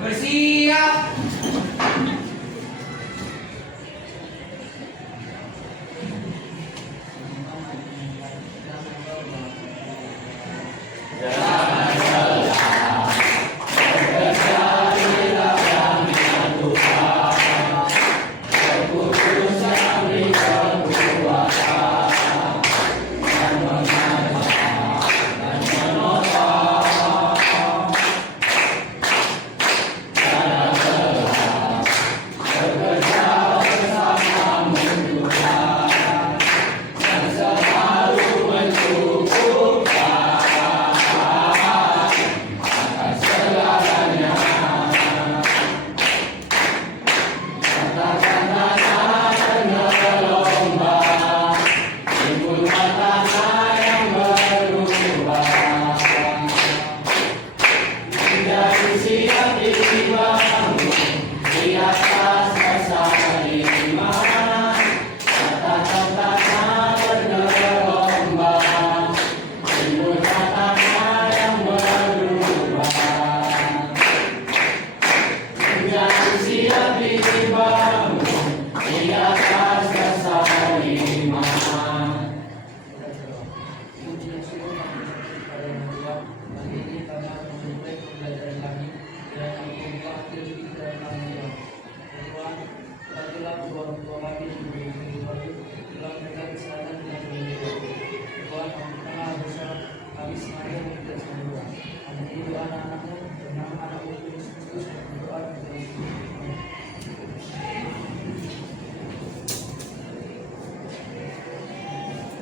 Bersiap.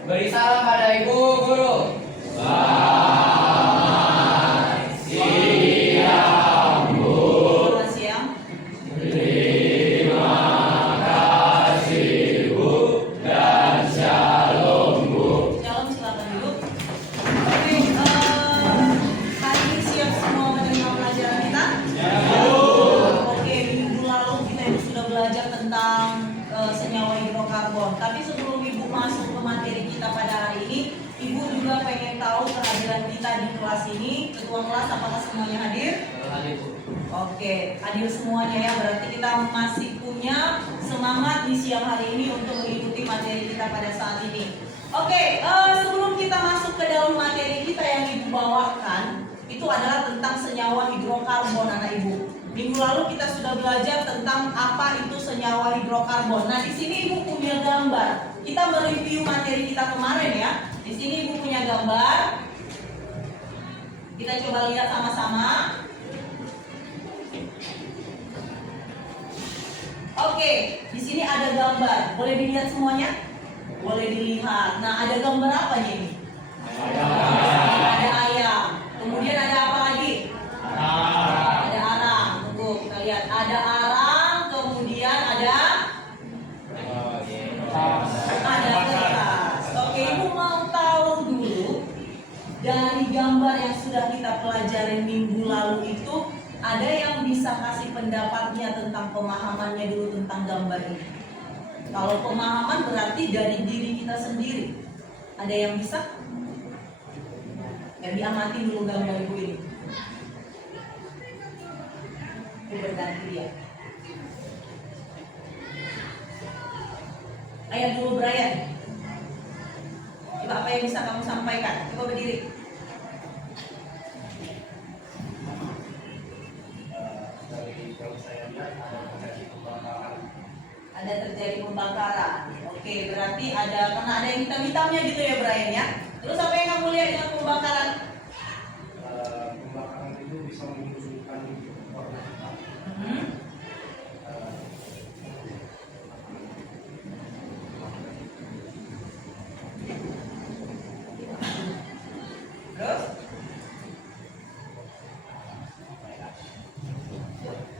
Beri salam pada Ibu Guru. Selamat siang, Bu. Selamat siang. Terima kasih, Bu, dan shalom, Bu. Shalom, silakan dulu. Oke, hari ini siap semua menerima pelajaran kita? Oke, minggu lalu kita sudah belajar tentang senyawa hidrokarbon. Tapi sebelum Ibu masuk ke materi kita pada hari ini, Ibu juga pengen tahu kehadiran kita di kelas ini. Ketua kelas apakah semuanya hadir? Hadir, Bu. Oke, hadir semuanya ya. Berarti kita masih punya semangat di siang hari ini untuk mengikuti materi kita pada saat ini. Oke, sebelum kita masuk ke dalam materi kita yang Ibu bawakan, itu adalah tentang senyawa hidrokarbon, anak Ibu. Minggu lalu kita sudah belajar tentang apa itu senyawa hidrokarbon. Nah, di sini Ibu punya gambar. Kita mereview materi kita kemarin ya. Di sini Ibu punya gambar. Kita coba lihat sama-sama. Oke, di sini ada gambar. Boleh dilihat semuanya? Boleh dilihat. Nah, ada gambar apa ini? Ada ayam. Kemudian ada apa lagi? Ada arang. Tunggu, kita lihat. Ada arang. Kemudian ada kertas. Oke, Ibu mau tahu dulu dari gambar yang sudah kita pelajari minggu lalu itu, ada yang bisa kasih pendapatnya tentang pemahamannya dulu tentang gambar ini? Kalau pemahaman berarti dari diri kita sendiri. Ada yang bisa? Ya, diamati dulu gambar Ibu ini. Ibu berganti dia. Ayat dulu Brian. Coba apa yang bisa kamu sampaikan? Coba berdiri. Ada terjadi pembakaran. Oke, berarti ada karena ada yang hitam-hitamnya gitu ya Brian ya. Terus apa yang kamu lihat dengan pembakaran? Pembakaran itu bisa memunculkan warna hitam. Terus?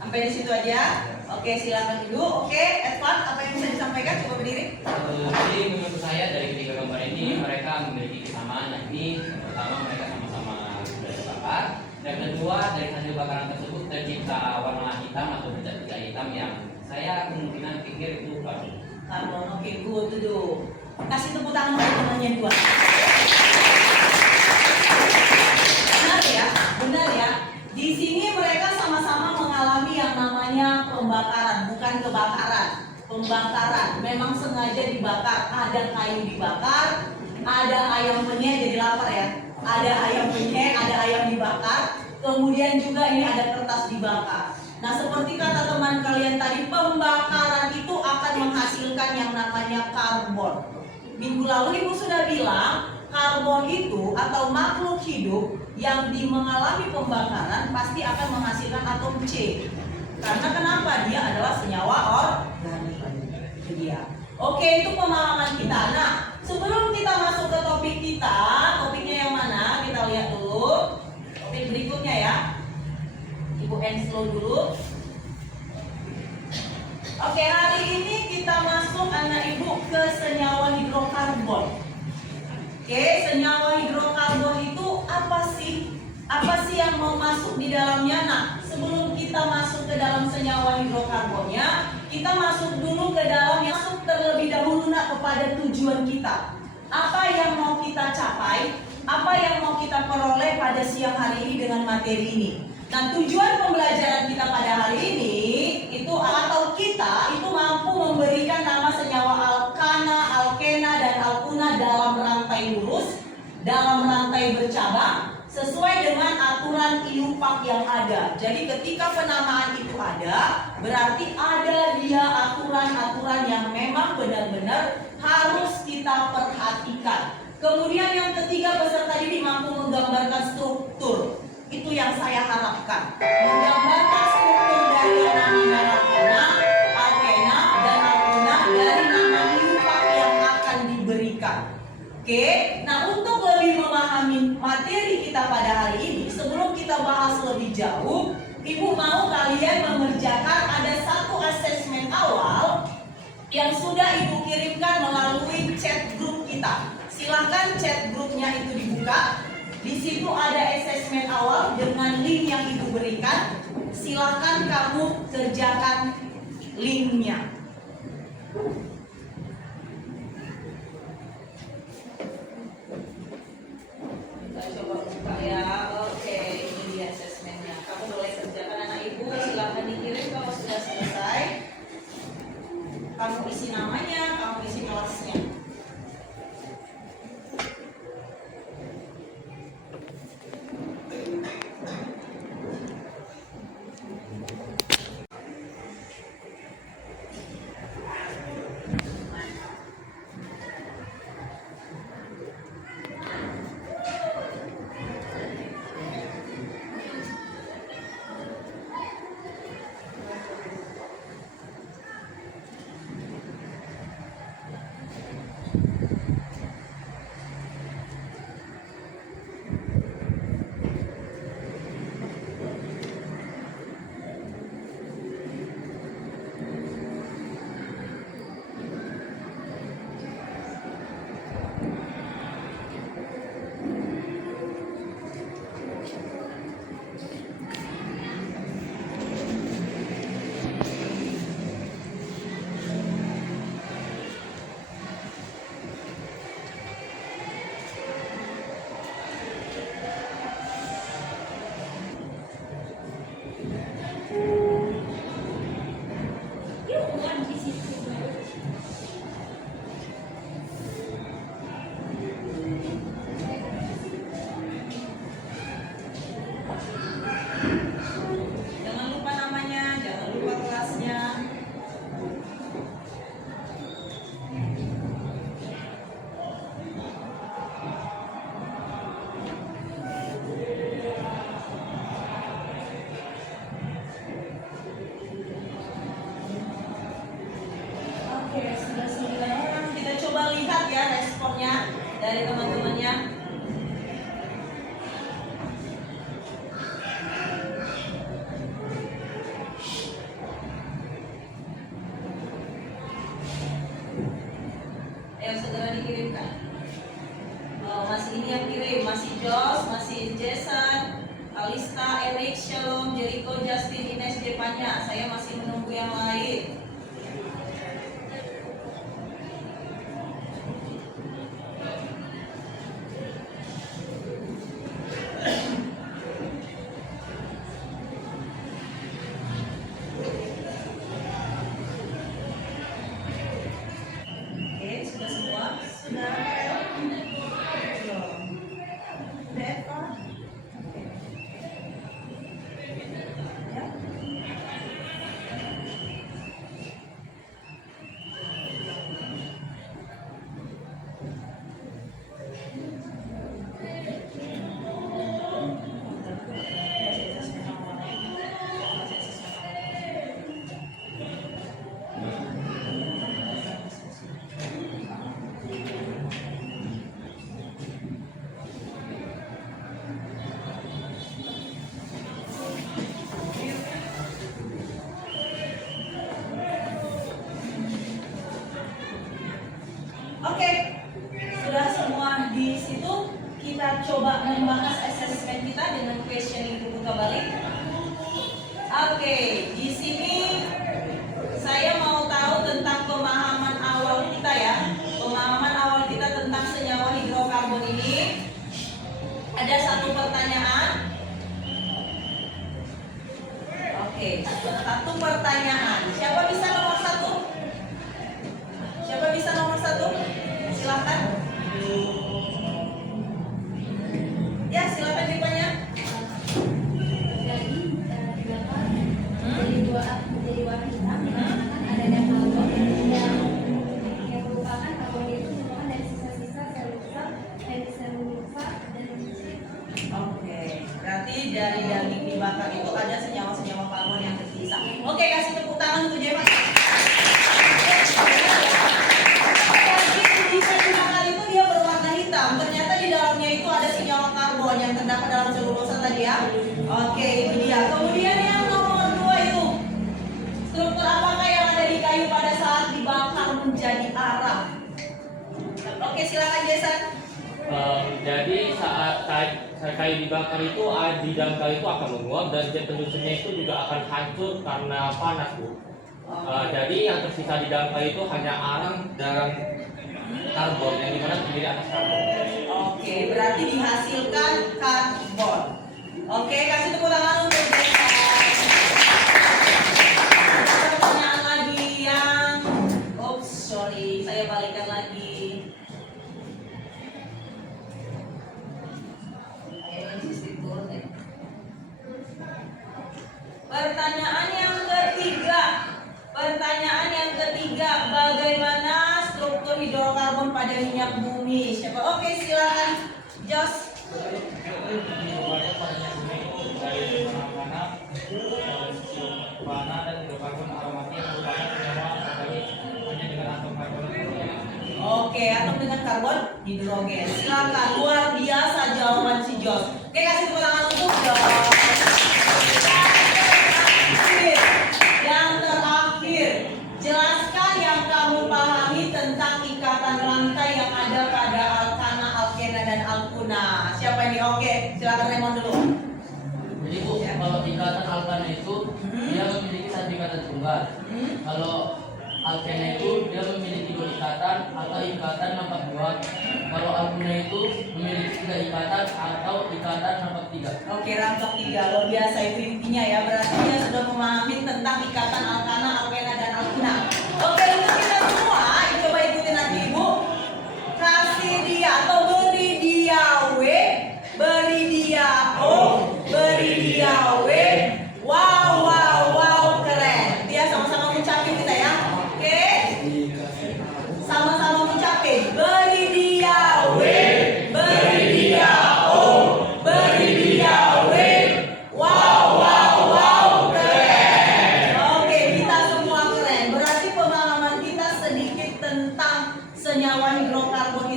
Sampai di situ aja. Oke, silakan dulu. Oke, Edward, apa yang bisa disampaikan? Coba berdiri. Jadi menurut saya dari ketiga gambar ini mereka memiliki kesamaan. Nah, ini yang pertama mereka sama-sama sudah terbakar. Dan kedua dari hasil bakaran tersebut tercipta warna hitam atau bercak hitam yang saya kemungkinan pikir itu karbon. Karbon, oke, good to do. Kasih tepuk tangan buat temannya dua. Benar ya, benar ya. Di sini mereka sama-sama mengalami pembakaran, bukan kebakaran. Pembakaran, memang sengaja dibakar. Ada kayu dibakar, ada ayam penyet, jadi lapar ya. Ada ayam penyet, ada ayam dibakar. Kemudian juga ini ada kertas dibakar. Nah, seperti kata teman kalian tadi, pembakaran itu akan menghasilkan yang namanya karbon. Minggu lalu Ibu sudah bilang, karbon itu atau makhluk hidup yang mengalami pembakaran pasti akan menghasilkan atom C. Karena kenapa? Dia adalah senyawa organik. Itu dia. Oke, itu pemahaman kita. Nah, sebelum kita masuk ke topik kita, topiknya yang mana? Kita lihat dulu. Topik berikutnya ya. Ibu slow dulu. Oke, hari ini kita masuk anak ibu ke senyawa hidrokarbon. Oke, senyawa hidrokarbon itu apa sih? Apa sih yang mau masuk di dalamnya? Nah, sebelum kita masuk ke dalam senyawa hidrokarbonnya, kita masuk dulu ke dalam yang masuk terlebih dahulu kepada tujuan kita. Apa yang mau kita capai? Apa yang mau kita peroleh pada siang hari ini dengan materi ini? Nah, tujuan pembelajaran kita pada hari ini itu atau kita itu mampu memberikan nama senyawa alkana, alkena, dan alkuna dalam rantai lurus, dalam rantai bercabang, sesuai dengan aturan IUPAC yang ada. Jadi ketika penamaan itu ada, berarti ada dia aturan-aturan yang memang benar-benar harus kita perhatikan. Kemudian yang ketiga, peserta didik mampu menggambarkan struktur. Itu yang saya harapkan. Menggambarkan struktur dari nama alkena, alkena, dan alkuna dari nama IUPAC yang akan diberikan. Oke, nah untuk lebih memahami materi kita pada hari ini, sebelum kita bahas lebih jauh, Ibu mau kalian mengerjakan ada satu asesmen awal yang sudah Ibu kirimkan melalui chat grup kita. Silahkan chat grupnya itu dibuka. Di situ ada asesmen awal dengan link yang Ibu berikan. Silahkan kamu kerjakan linknya. Kita coba buka ya. Oke, ini dia asesmennya. Kamu boleh kerjakan anak Ibu. Silahkan dikirim kalau sudah selesai. Kamu isi namanya, kamu isi kelasnya. Dari teman-temannya. Ayo segera dikirimkan. Masih ini yang kirim, masih Jos, masih Jason, Alista, Eric, Shalom, Jericho, Justin, Ines, Jepanya. Saya masih menunggu yang lain. Oke, satu pertanyaan. Siapa bisa nomor satu? Siapa bisa nomor satu? Silakan. Ya, silakan ditanya. Jadi dari warna hitam dikarenakan adanya karbon yang merupakan karbon itu merupakan dari sisa-sisa selulosa dan listrik. Oke, berarti dari daging dibakar itu ada senyawa-senyawa karbon yang tersisa. Oke, kasih tepuk tangan untuk Jemas. Daging di satu bakar itu dia berwarna hitam. Ternyata di dalamnya itu ada senyawa karbon yang terdapat dalam selulosa tadi ya. Oke, itu dia. Kemudian yang nomor 2 itu struktur apakah yang ada di kayu pada saat dibakar menjadi arang? Oke, silakan Jason. Jadi saat kayu dibakar itu di dalam kayu itu akan menguap dan zat penyusunnya itu juga akan hancur karena panas, Bu. Jadi yang tersisa di dalam kayu itu hanya arang dan karbon yang dimana terdiri atas karbon. Oke, berarti dihasilkan karbon. Oke, kasih tepuk tangan untuk Jason. Ada pertanyaan lagi yang, oops, sorry, saya balikan lagi. Pertanyaan yang ketiga, bagaimana struktur hidrokarbon pada minyak bumi? Siapa? Oke, silakan, Jos. Oke, atom dengan karbon hidrogen. Silakan, luar biasa jawaban si Jos. Oke, kasih tepuk tangan untuk Jos. Yang terakhir, jelaskan yang kamu pahami tentang ikatan rantai yang ada pada alkana, alkena, dan alkuna. Siapa ini? Oke, silakan Raymond dulu. Jadi Bu, kalau ikatan alkana itu dia memiliki satu ikatan tunggal. Kalau alkena itu dia memiliki 2 ikatan atau ikatan nampak 2. Kalau alkuna itu memiliki 3 ikatan atau ikatan nampak 3. Oke, rangkap 3. Luar biasa itu intinya ya. Berarti dia sudah memahami tentang ikatan alkana, alkena, dan alkuna. Oke, untuk kita semua, coba ikutin nanti Ibu. Kasih dia atau beri dia W, beri dia O, beri dia W. Wow, wow, wow, keren. Dia sama-sama mengucapin kita ya. Oke, sama-sama mengucapin. Beri dia W, beri dia O, beri dia W. Wow, wow, wow, keren. Oke, kita semua keren. Berarti pemahaman kita sedikit tentang senyawa hidrokarbon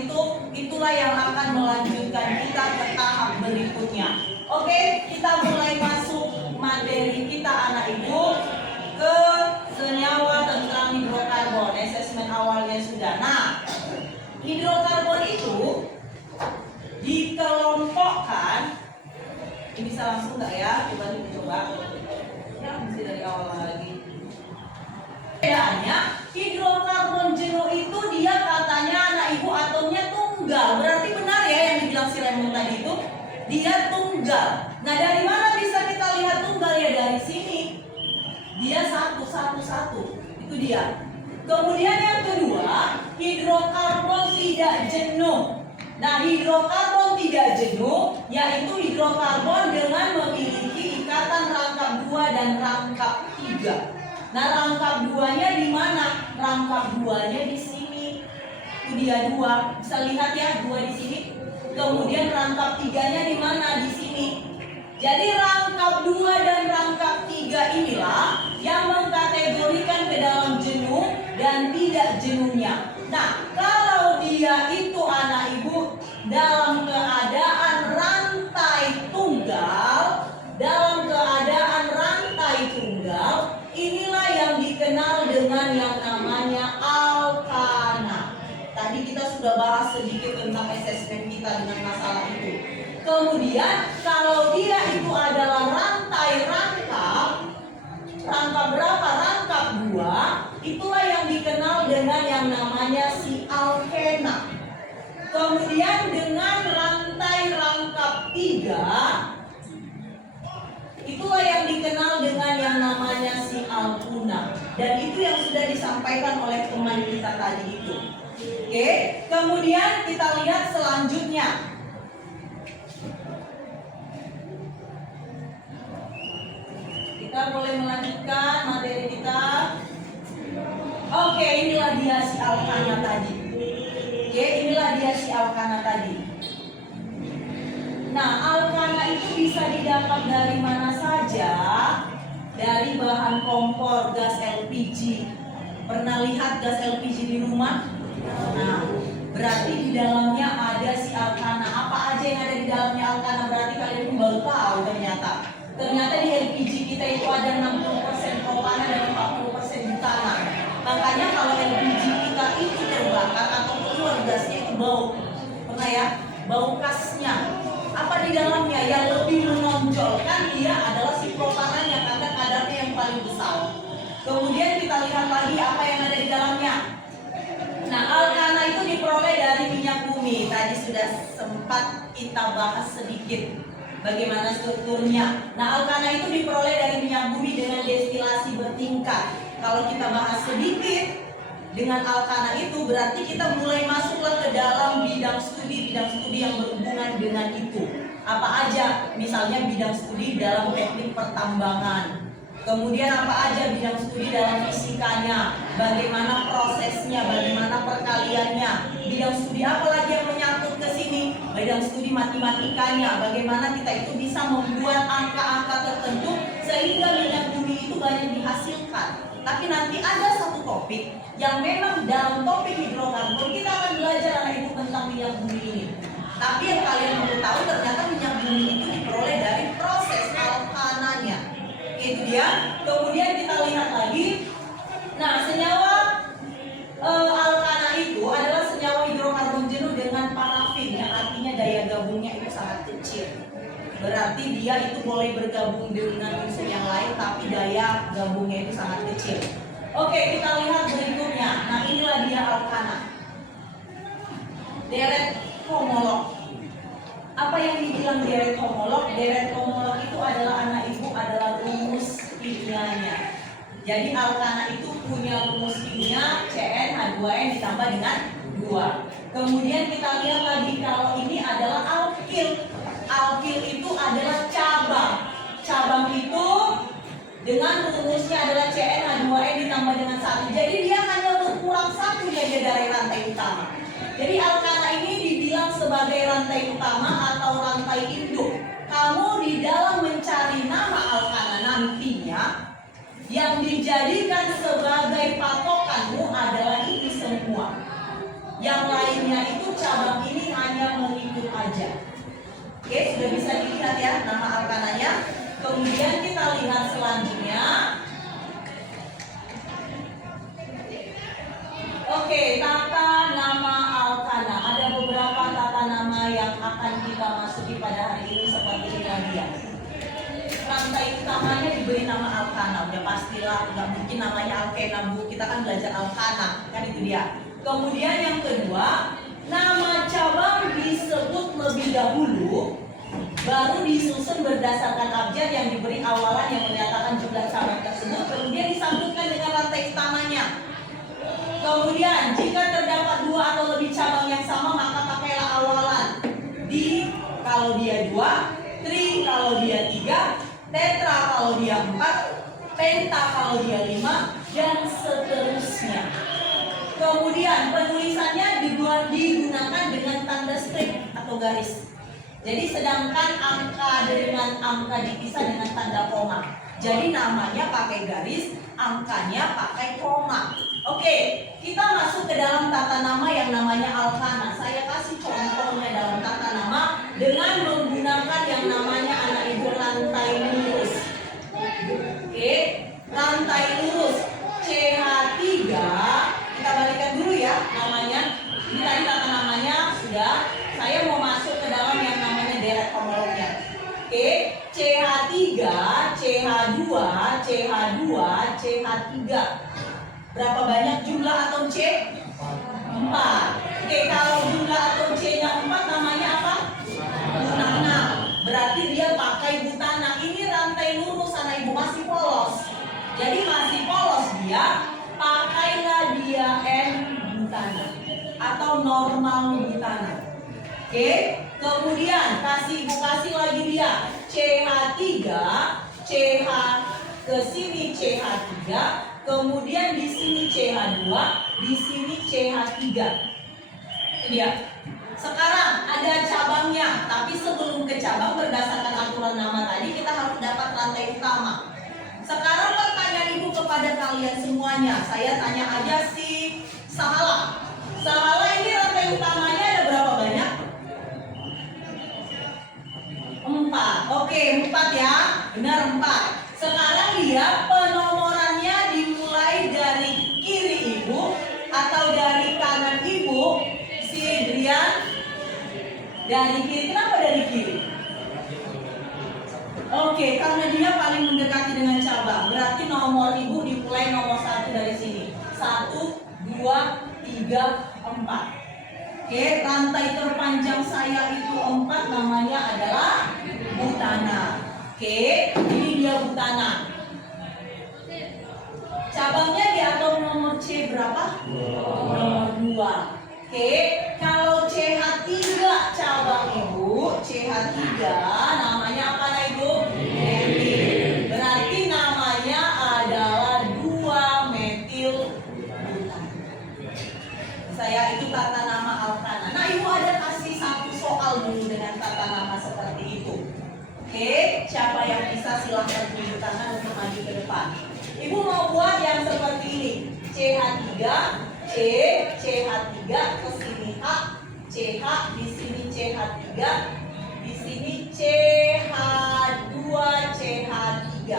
itulah yang akan melanjutkan kita ke tahap berikutnya. Oke, kita mulai masuk materi kita anak ibu ke senyawa tentang hidrokarbon. Asesmen awalnya sudah. Nah, hidrokarbon itu dikelompokkan. Ini bisa langsung nggak ya? Coba kita coba. Ya, mesti dari awal lagi. Bedanya, hidrokarbon jenuh itu dia katanya anak ibu atomnya tunggal. Berarti benar ya yang dibilang si Raymond tadi itu? Dia tunggal. Nah, dari mana bisa kita lihat tunggal ya? Dari sini. Dia satu. Itu dia. Kemudian yang kedua, hidrokarbon tidak jenuh. Nah, hidrokarbon tidak jenuh yaitu hidrokarbon dengan memiliki ikatan rangkap 2 dan rangkap 3. Nah, rangkap 2-nya di mana? Rangkap 2-nya di sini. Itu dia 2. Bisa lihat ya, 2 di sini. Kemudian rangkap 3-nya di mana? Di sini. Jadi rangkap 2 dan rangkap 3 inilah yang mengkategorikan ke dalam jenuh dan tidak jenuhnya. Nah, kalau dia itu anak ibu dalam keadaan rantai tunggal, inilah yang dikenal dengan yang namanya alkana. Tadi kita sudah bahas sedikit tentang asesmen kita dengan masalah itu. Kemudian kalau dia itu adalah rantai rangkap berapa? Rangkap 2, itulah yang dikenal dengan yang namanya si alkena. Kemudian dengan rantai rangkap 3, itulah yang dikenal dengan yang namanya dan itu yang sudah disampaikan oleh teman kita tadi itu. Oke, kemudian kita lihat selanjutnya. Kita boleh melanjutkan materi kita. Oke, inilah dia si Alkana tadi. Oke, inilah dia si Alkana tadi. Nah, Alkana itu bisa didapat dari mana saja? Dari bahan kompor gas LPG. Pernah lihat gas LPG di rumah? Nah, berarti di dalamnya ada si Alkana. Apa aja yang ada di dalamnya Alkana? Berarti kalian pun baru tahu ternyata. Ternyata di LPG kita itu ada 60% propana dan 40% butana. Makanya kalau LPG kita itu terbakar atau keluar gasnya itu bau. Pernah ya? Bau kasnya. Apa di dalamnya yang lebih menonjolkan dia adalah si propananya karena kadarnya yang paling besar. Kemudian kita lihat lagi apa yang ada di dalamnya. Nah, Alkana itu diperoleh dari minyak bumi. Tadi sudah sempat kita bahas sedikit bagaimana strukturnya. Nah, Alkana itu diperoleh dari minyak bumi dengan destilasi bertingkat. Kalau kita bahas sedikit dengan Alkana itu berarti kita mulai masuklah ke dalam bidang studi yang berhubungan dengan itu. Apa aja? Misalnya bidang studi dalam teknik pertambangan. Kemudian apa aja bidang studi dalam fisikanya, bagaimana prosesnya, bagaimana perkaliannya. Bidang studi apa lagi yang menyangkut ke sini? Bidang studi matematikanya, bagaimana kita itu bisa membuat angka-angka tertentu sehingga minyak bumi itu banyak dihasilkan. Tapi nanti ada satu topik yang memang dalam topik hidrokarbon kita akan belajar anak ibu tentang minyak bumi ini. Tapi yang kalian perlu tahu ternyata minyak bumi itu diperoleh dari proses alkananya. Itu dia. Kemudian kita lihat lagi. Nah, senyawa alkana itu adalah senyawa hidrokarbon jenuh dengan parafin yang artinya daya gabungnya itu sangat kecil. Berarti dia itu boleh bergabung dengan unsur yang lain tapi daya gabungnya itu sangat kecil. Oke, kita lihat berikutnya. Nah, inilah dia alkana. Deret homolog. Apa yang dibilang deret homolog? Deret homolog itu adalah anak ibu adalah rumus kimianya. Jadi alkana itu punya rumus kimia CnH2n ditambah dengan 2. Kemudian kita lihat lagi kalau ini adalah alkil. Alkil itu adalah cabang. Cabang itu dengan rumusnya adalah CnH2n ditambah dengan 1. Jadi dia hanya berkurang 1 dia dari rantai utama. Jadi alkana ini dibilang sebagai rantai utama atau rantai induk. Kamu di dalam mencari nama alkana nantinya yang dijadikan sebagai patokanmu adalah ini semua. Yang lainnya itu cabang ini hanya mengikut aja. Oke, sudah bisa dilihat ya nama alkananya. Kemudian kita lihat selanjutnya. Oke, tata nama alkana. Ada beberapa tata nama yang akan kita masuki pada hari ini seperti ini dia. Rantai utamanya diberi nama alkana. Udah pastilah, nggak mungkin namanya alkena bu. Kita kan belajar alkana, kan itu dia. Kemudian yang kedua, nama cabang disebut lebih dahulu, baru disusun berdasarkan abjad yang diberi awalan yang menyatakan jumlah cabang tersebut, kemudian disambungkan dengan rantai utamanya. Kemudian jika terdapat 2 atau lebih cabang yang sama maka pakailah awalan di kalau dia 2, tri kalau dia 3, tetra kalau dia 4, penta kalau dia 5, dan seterusnya. Kemudian penulisannya digunakan dengan tanda strip atau garis. Jadi sedangkan angka dengan angka dipisah dengan tanda koma. Jadi namanya pakai garis, angkanya pakai koma. Oke, kita masuk ke dalam tata nama yang namanya alkana. Saya kasih contohnya dalam tata nama dengan menggunakan yang namanya anak ibu rantai lurus. Oke, rantai lurus CH3. Kita balikan dulu ya namanya. Ini tadi tata namanya sudah. Saya mau masuk ke dalam yang namanya deret homolognya. Oke, CH3, CH2, CH2, CH3. Berapa banyak jumlah atom C? 4. Oke, kalau jumlah atom C-nya 4 namanya apa? Butana. Berarti dia pakai butana. Ini rantai lurus anak ibu masih polos. Jadi masih polos dia. atau normal butana. Oke, kemudian kasih lagi dia CH3, CH ke sini CH3, kemudian di sini CH2, di sini CH3. Itu dia. Sekarang ada cabangnya, tapi sebelum ke cabang berdasarkan aturan nama tadi kita harus dapat rantai utama. Sekarang pertanyaan ibu kepada kalian semuanya, saya tanya aja si Sahala. Sahala ini rantai utamanya ada berapa banyak? 4. Oke, 4 ya. Benar 4. Sekarang lihat penomorannya dimulai dari kiri ibu atau dari kanan ibu. Si Drian dari kiri. Kenapa dari kiri? Oke, karena dia paling mendekati dengan cabang. Berarti nomor ibu dimulai nomor 1 dari sini. 1, 2, 3, 4. Oke, rantai terpanjang saya itu 4, namanya adalah butana. Oke, ini dia butana. Cabangnya di atom nomor C berapa? Nomor 2. Oke, kalau CH3 cabang ibu, CH3 namanya apa ibu? Metil. Berarti namanya adalah 2-metil butana. Saya itu tata nama alkana. Nah, ibu ada kasih satu soal dulu dengan tata nama seperti itu. Oke, siapa yang bisa silahkan tunjuk tangan untuk maju ke depan. Ibu mau buat yang seperti ini. CH3, C, CH3 ke sini H, CH, di sini CH3, di sini CH2, CH3.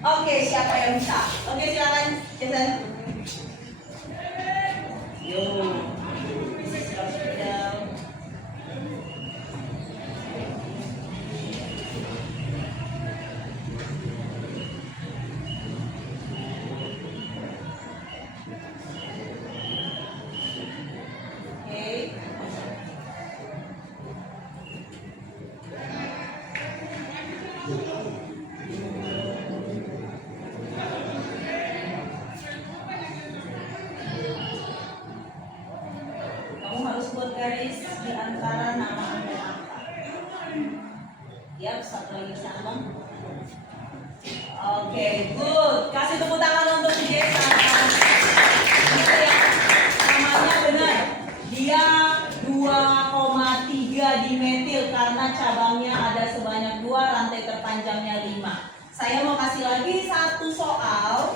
Oke, siapa yang bisa? Oke, silakan Jason. Yo, bisa siap-siap. Kamu harus buat garis di antara nama dan angka. Ya, satu lagi sama. Oke, good. Kasih tepuk tangan untuk Jason. Namanya benar. Dia 2,3 dimetil karena cabangnya ada sebanyak 2, rantai terpanjangnya 5. Saya mau kasih lagi satu soal.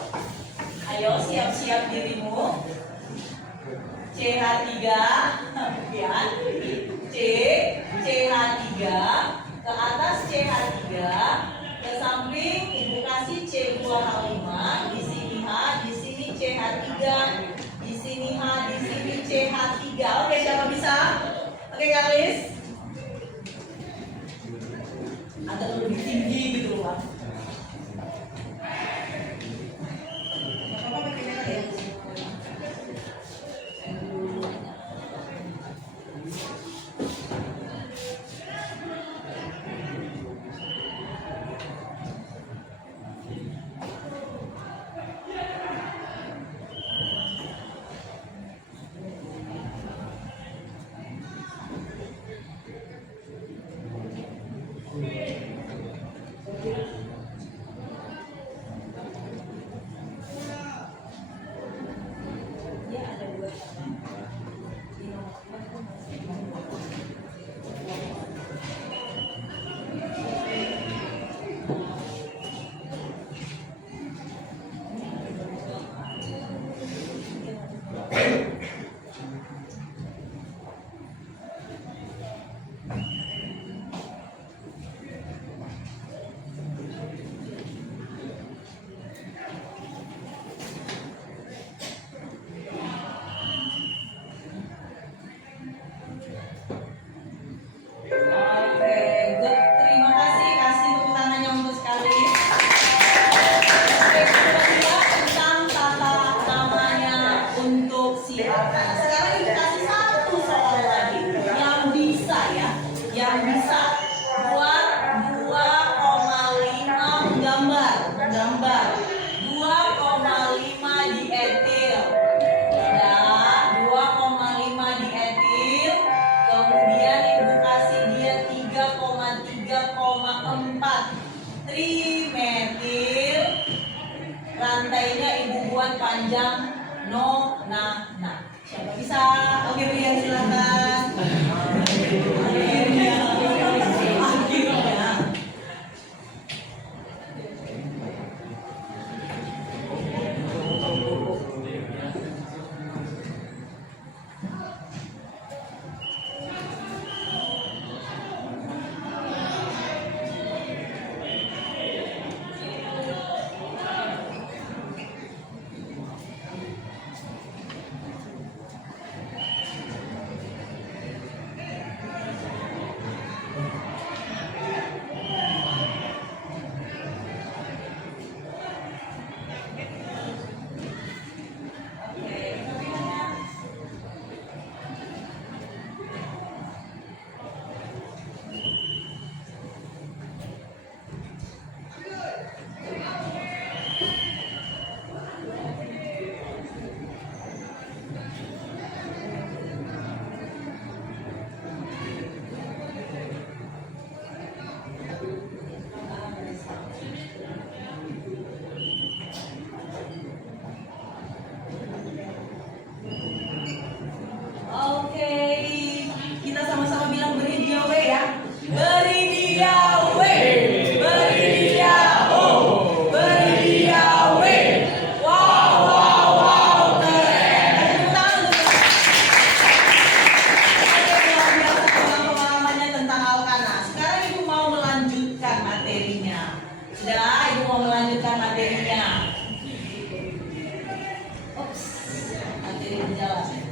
Ayo siap-siap dirimu. CH3, kemudian C, CH3, ke atas CH3, ke samping ibu kasih C2H5, di sini H, di sini CH3, di sini H, di sini CH3. Oke, siapa bisa? Oke, Karlis. Atau lebih tinggi gitu loh, Pak. rantainya ibu buat panjang no na na. Siapa bisa? Oke Bu ya, silakan. Akhirnya. Oke, kita sama-sama bilang beri dia we ya. Beri dia we. Beri dia oh. Beri dia we. Wow, wow, wow, keren. Kasih tepuk tangan dulu. Oke, luar biasa tentang pengalamannya tentang Alkana. Sekarang Ibu mau melanjutkan materinya. Sudah, Ibu mau melanjutkan materinya. Ups, materi berjalan.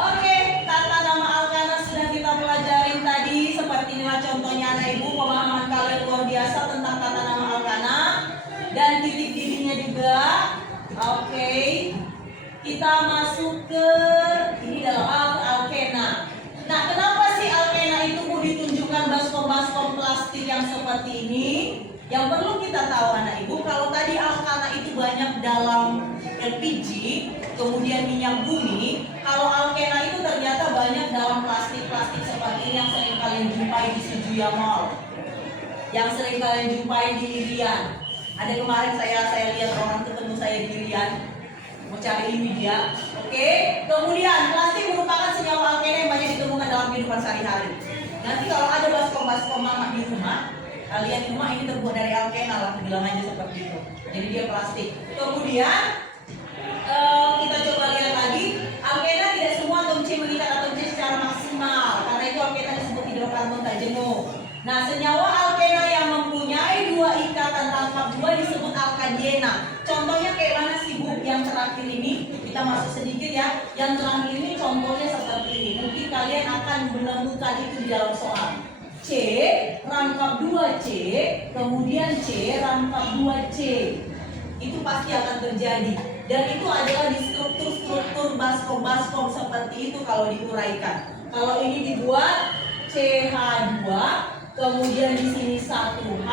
Oke, tata nama Alkana sudah kita pelajarin tadi. Seperti inilah contohnya anak ibu. Pemahaman kalian luar biasa tentang tata nama Alkana dan titik dirinya juga. Oke, kita masuk ke ini dalam Alkena. Nah, kenapa sih Alkena itu mau ditunjukkan baskom-baskom plastik yang seperti ini? Yang perlu kita tahu anak ibu, kalau tadi Alkana itu banyak dalam LPG, kemudian minyak bumi. Kalau Alkena itu ternyata banyak dalam plastik-plastik seperti ini yang sering kalian jumpai di Sujuya Mall, yang sering kalian jumpai di Irian. Ada kemarin saya lihat orang ketemu saya di Irian, mau cari media. Oke, kemudian plastik merupakan senyawa Alkena yang banyak ditemukan dalam kehidupan sehari-hari. Nanti kalau ada baskom-baskom mama di rumah, kalian di rumah ini terbuat dari Alkena lah, bilang aja seperti itu. Jadi dia plastik. Kemudian kita coba lihat lagi, Alkena tidak semua atom C mengikat atom C secara maksimal, karena itu Alkena disebut hidrokarbon tak jenuh. Nah, senyawa Alkena yang mempunyai dua ikatan tangkap dua disebut alkadiena. Contohnya kayak mana sih Bu? Yang terakhir ini kita masuk sedikit ya. Yang terakhir ini contohnya seperti ini. Mungkin kalian akan menemukan itu di dalam soal. C rangkap 2C, kemudian C rangkap 2C. Itu pasti akan terjadi. Dan itu adalah di struktur-struktur baskom-baskom seperti itu kalau diuraikan. Kalau ini dibuat CH2, kemudian di sini 1H,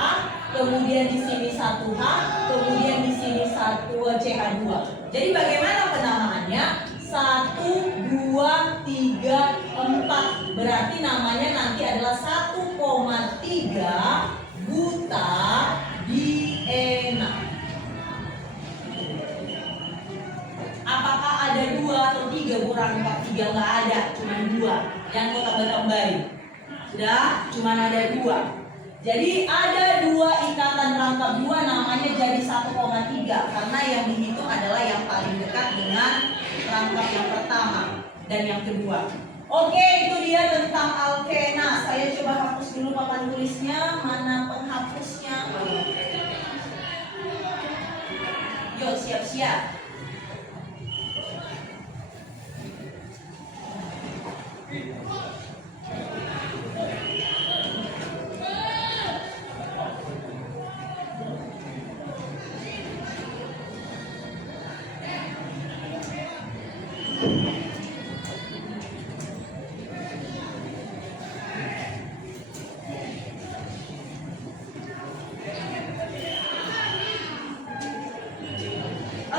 kemudian di sini 1H, kemudian di sini 1 CH2. Jadi bagaimana penamaannya? 1, 2, 3, 4. Berarti namanya nanti adalah 1,3 butadiena. Apakah ada 2 atau 3? Kurang 4, 3 nggak ada, cuma 2. Yang kau tambah-tambahin. Sudah, cuma ada 2. Jadi ada 2 ikatan rangkap 2 namanya jadi 1,3 karena yang dihitung adalah yang paling dekat dengan rangkap yang pertama dan yang kedua. Oke, itu dia tentang Alkena. Saya coba hapus dulu papan tulisnya. Mana penghapusnya? Yuk, siap-siap.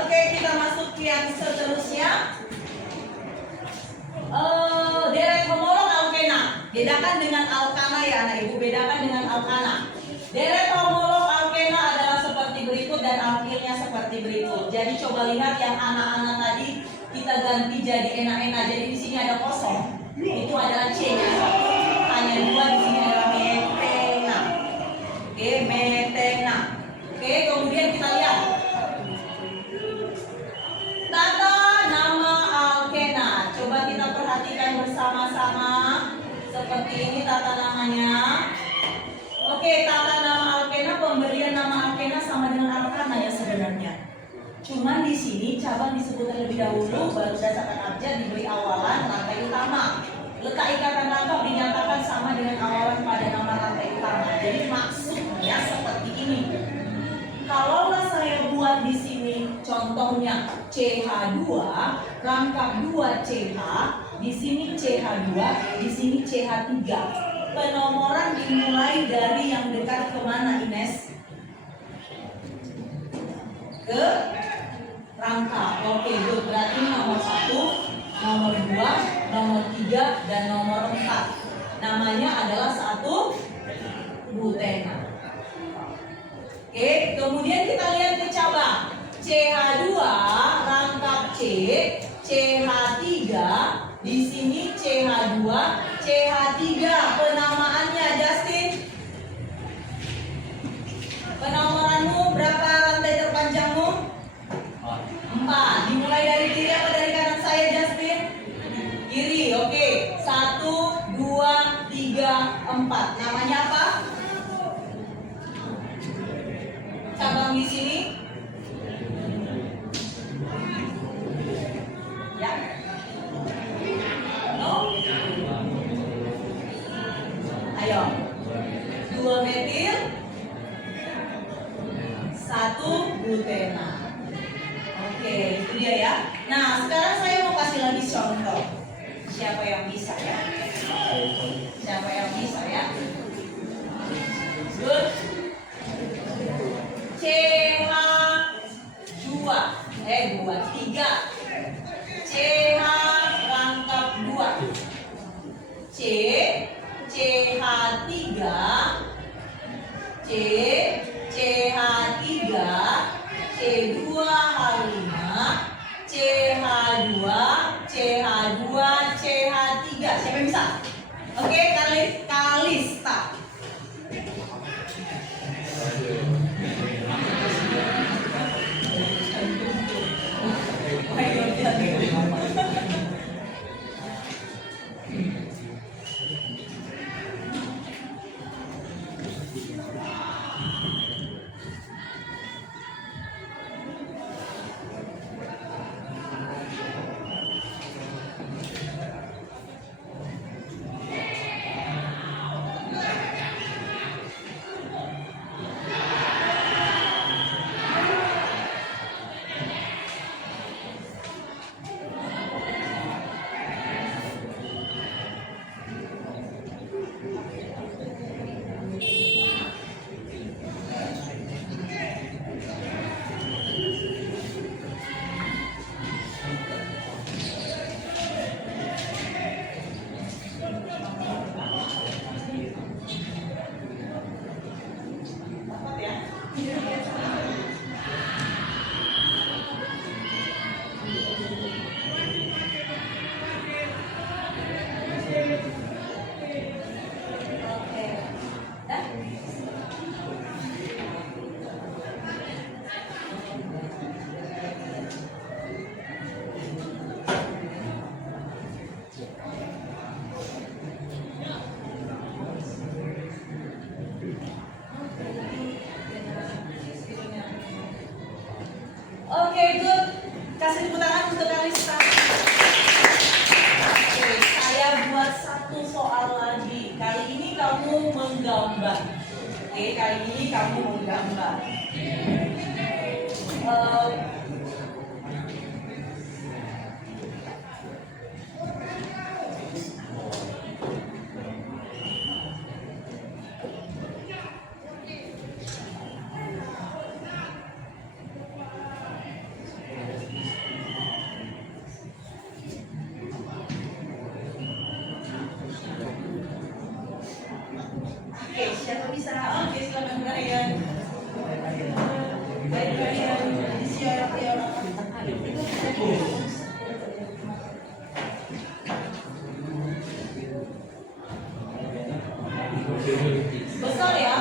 Kita masuk ke yang seterusnya. Derek homolog Alkena. Bedakan dengan alkana ya anak ibu, bedakan dengan alkana. Deret homolog alkena adalah seperti berikut dan alkilnya seperti berikut. Jadi coba lihat yang anak-anak tadi kita ganti jadi enak-enak. Jadi di sini ada kosong, itu adalah C-nya satu, hanya dua, di sini adalah metena. Oke, metena. Oke, kemudian kita lihat tata nama alkena. Coba kita perhatikan bersama-sama. Seperti ini tata namanya. Oke, tata nama alkena, pemberian nama alkena sama dengan alkana ya sebenarnya. Cuman di sini cabang disebut terlebih dahulu, baru berdasarkan abjad diberi awalan rantai utama. Letak ikatan rangkap dinyatakan sama dengan awalan pada nama rantai utama. Jadi maksudnya seperti ini. Kalaulah saya buat di sini contohnya CH2, rangkap 2CH, di sini CH2, di sini CH3. Penomoran dimulai dari yang dekat kemana Ines? Ke rangkap. Oke, good. Berarti nomor 1, nomor 2, nomor 3, dan nomor 4. Namanya adalah 1 butena. Oke, kemudian kita lihat ke cabang. CH2 rangkap C, CH3, di sini CH2, CH3. Penamaannya Justin. Penomoranmu berapa rantai terpanjangmu? 4. Dimulai dari kiri apa dari kanan saya Justin? Kiri. Oke. 1, 2, 3, 4. Namanya apa? Cabang di sini. Ya. No. Ayo. 2 metil, 1 butena. Oke, itu dia ya. Nah, sekarang saya mau kasih lagi contoh. Siapa yang bisa ya? Siapa yang bisa ya? Good. CH2 buat 3. CH rangkap 2. C, CH3, C, CH3, C2H5, CH2, CH2, CH3. Siapa yang bisa? Oke, Kalista. Oke, good. Kasih tepuk tangan untuk Kalista. Oke, saya buat satu soal lagi. Kali ini kamu menggambar. Oke, kali ini kamu menggambar. Siapa bisa? Oke, silakan Ryan. Baik Ryan, siap ya. Besar ya?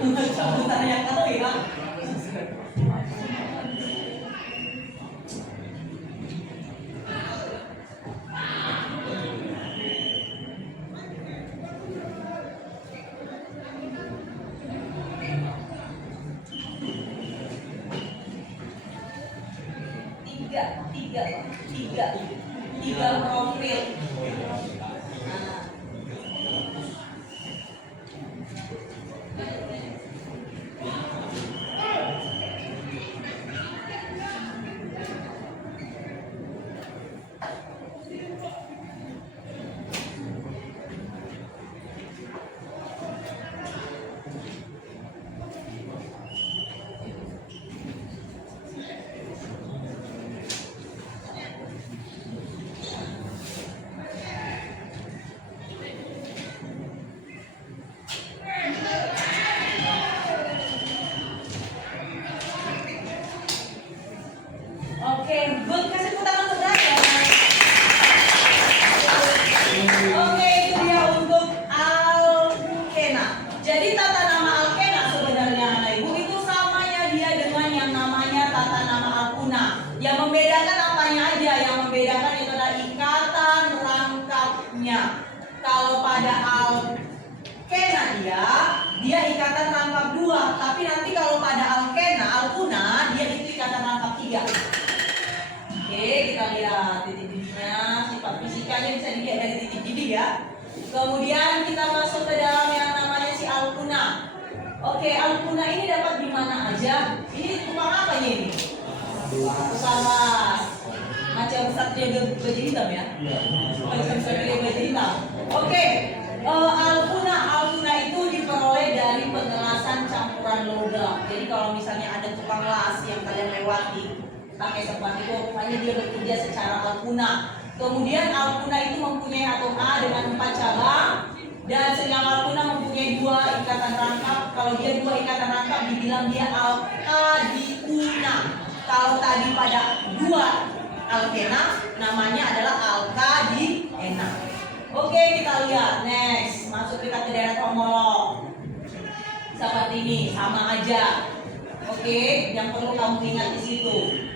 Besar yang tahu ya? Tiga profil. Nah. Oke, good. Kasih tepuk tangan untuk Ryan. Oke, itu dia untuk alkena. Jadi tata nama alkena sebenarnya anak ibu itu samanya dia dengan yang namanya tata nama alkuna. Yang membedakan apanya aja? Yang membedakan itu adalah ikatan rangkapnya. Kalau pada alkena dia ikatan rangkap 2, tapi nanti kalau pada alkuna dia itu ikatan rangkap 3. Oke, kita lihat titik-titiknya, sifat fisikanya bisa dilihat dari titik-titik ya. Kemudian kita masuk ke dalam yang namanya si alkuna. Oke, alkuna ini dapat di mana aja? Ini tukang apa ini? Tukang las. Macam satria baju hitam ya? Macam satria baju hitam. Oke, alkuna itu diperoleh dari pengelasan campuran logam. Jadi kalau misalnya ada tukang las yang kalian lewati pakai seperti itu, makanya dia bekerja secara alkuna. Kemudian alkuna itu mempunyai atom A dengan 4 cabang, dan sehingga alkuna mempunyai 2 ikatan rangkap. Kalau dia 2 ikatan rangkap dibilang dia alkadiuna. Kalau tadi pada 2 alkena namanya adalah alkadiena. Oke, kita lihat next. Masuk kita ke daerah homolog. Seperti ini, sama aja. Oke, yang perlu kamu ingat di situ.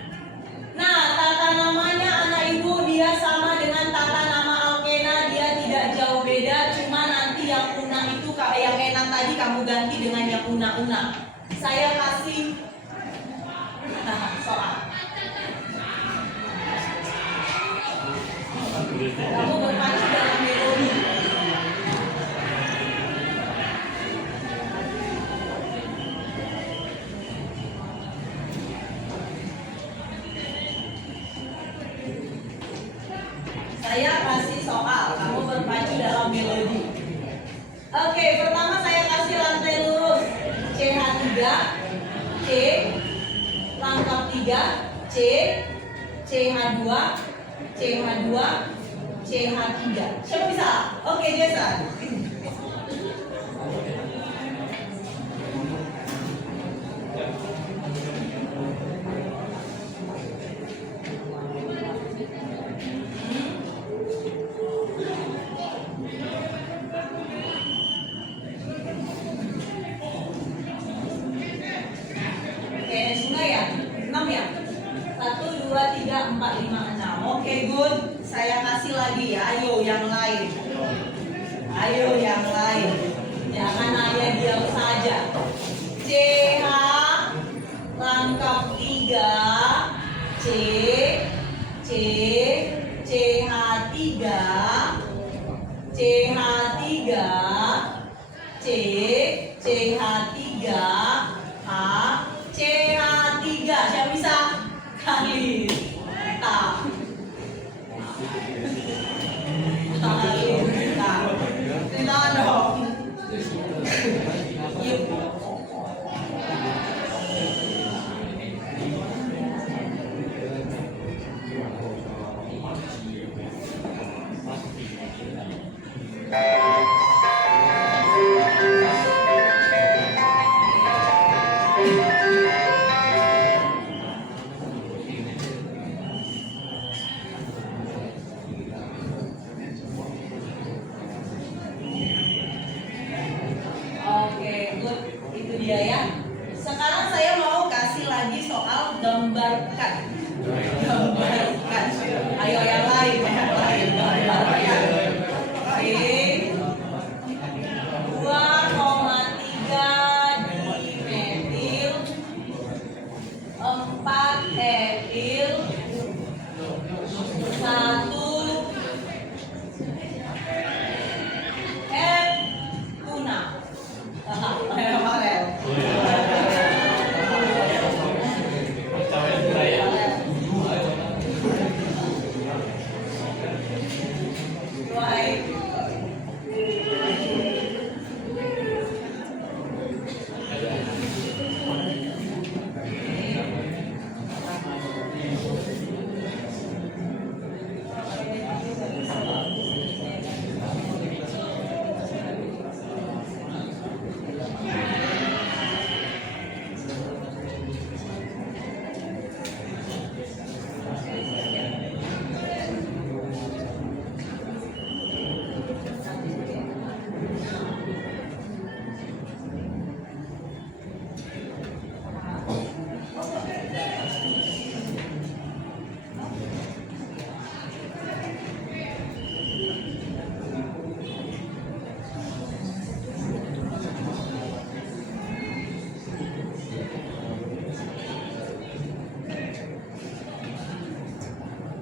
Nah, tata namanya anak ibu dia sama dengan tata nama alkena, dia tidak jauh beda, cuma nanti yang una itu yang enak tadi kamu ganti dengan yang una. Saya kasih soal. Kamu berpacu dalam melodi. Saya kasih soal, kamu berpacu dalam melodi. Oke, pertama saya kasih rantai lurus CH3, C, rangkap 3, C, CH2, CH2, CH3. Siapa bisa? Oke, Jason. Oke, good. Saya kasih lagi ya. Ayo yang lain. Ayo yang lain. Jangan hanya diam saja. CH rangkap 3, C, CH3, CH3, C, CH3, H, CH3. Siapa bisa? Kali. Tak. Kita dong. gambarkan. Gambarkan. Ayo yang lain, gambarkan. Oke. 2,3 dimetil 4 etil 1 tuna.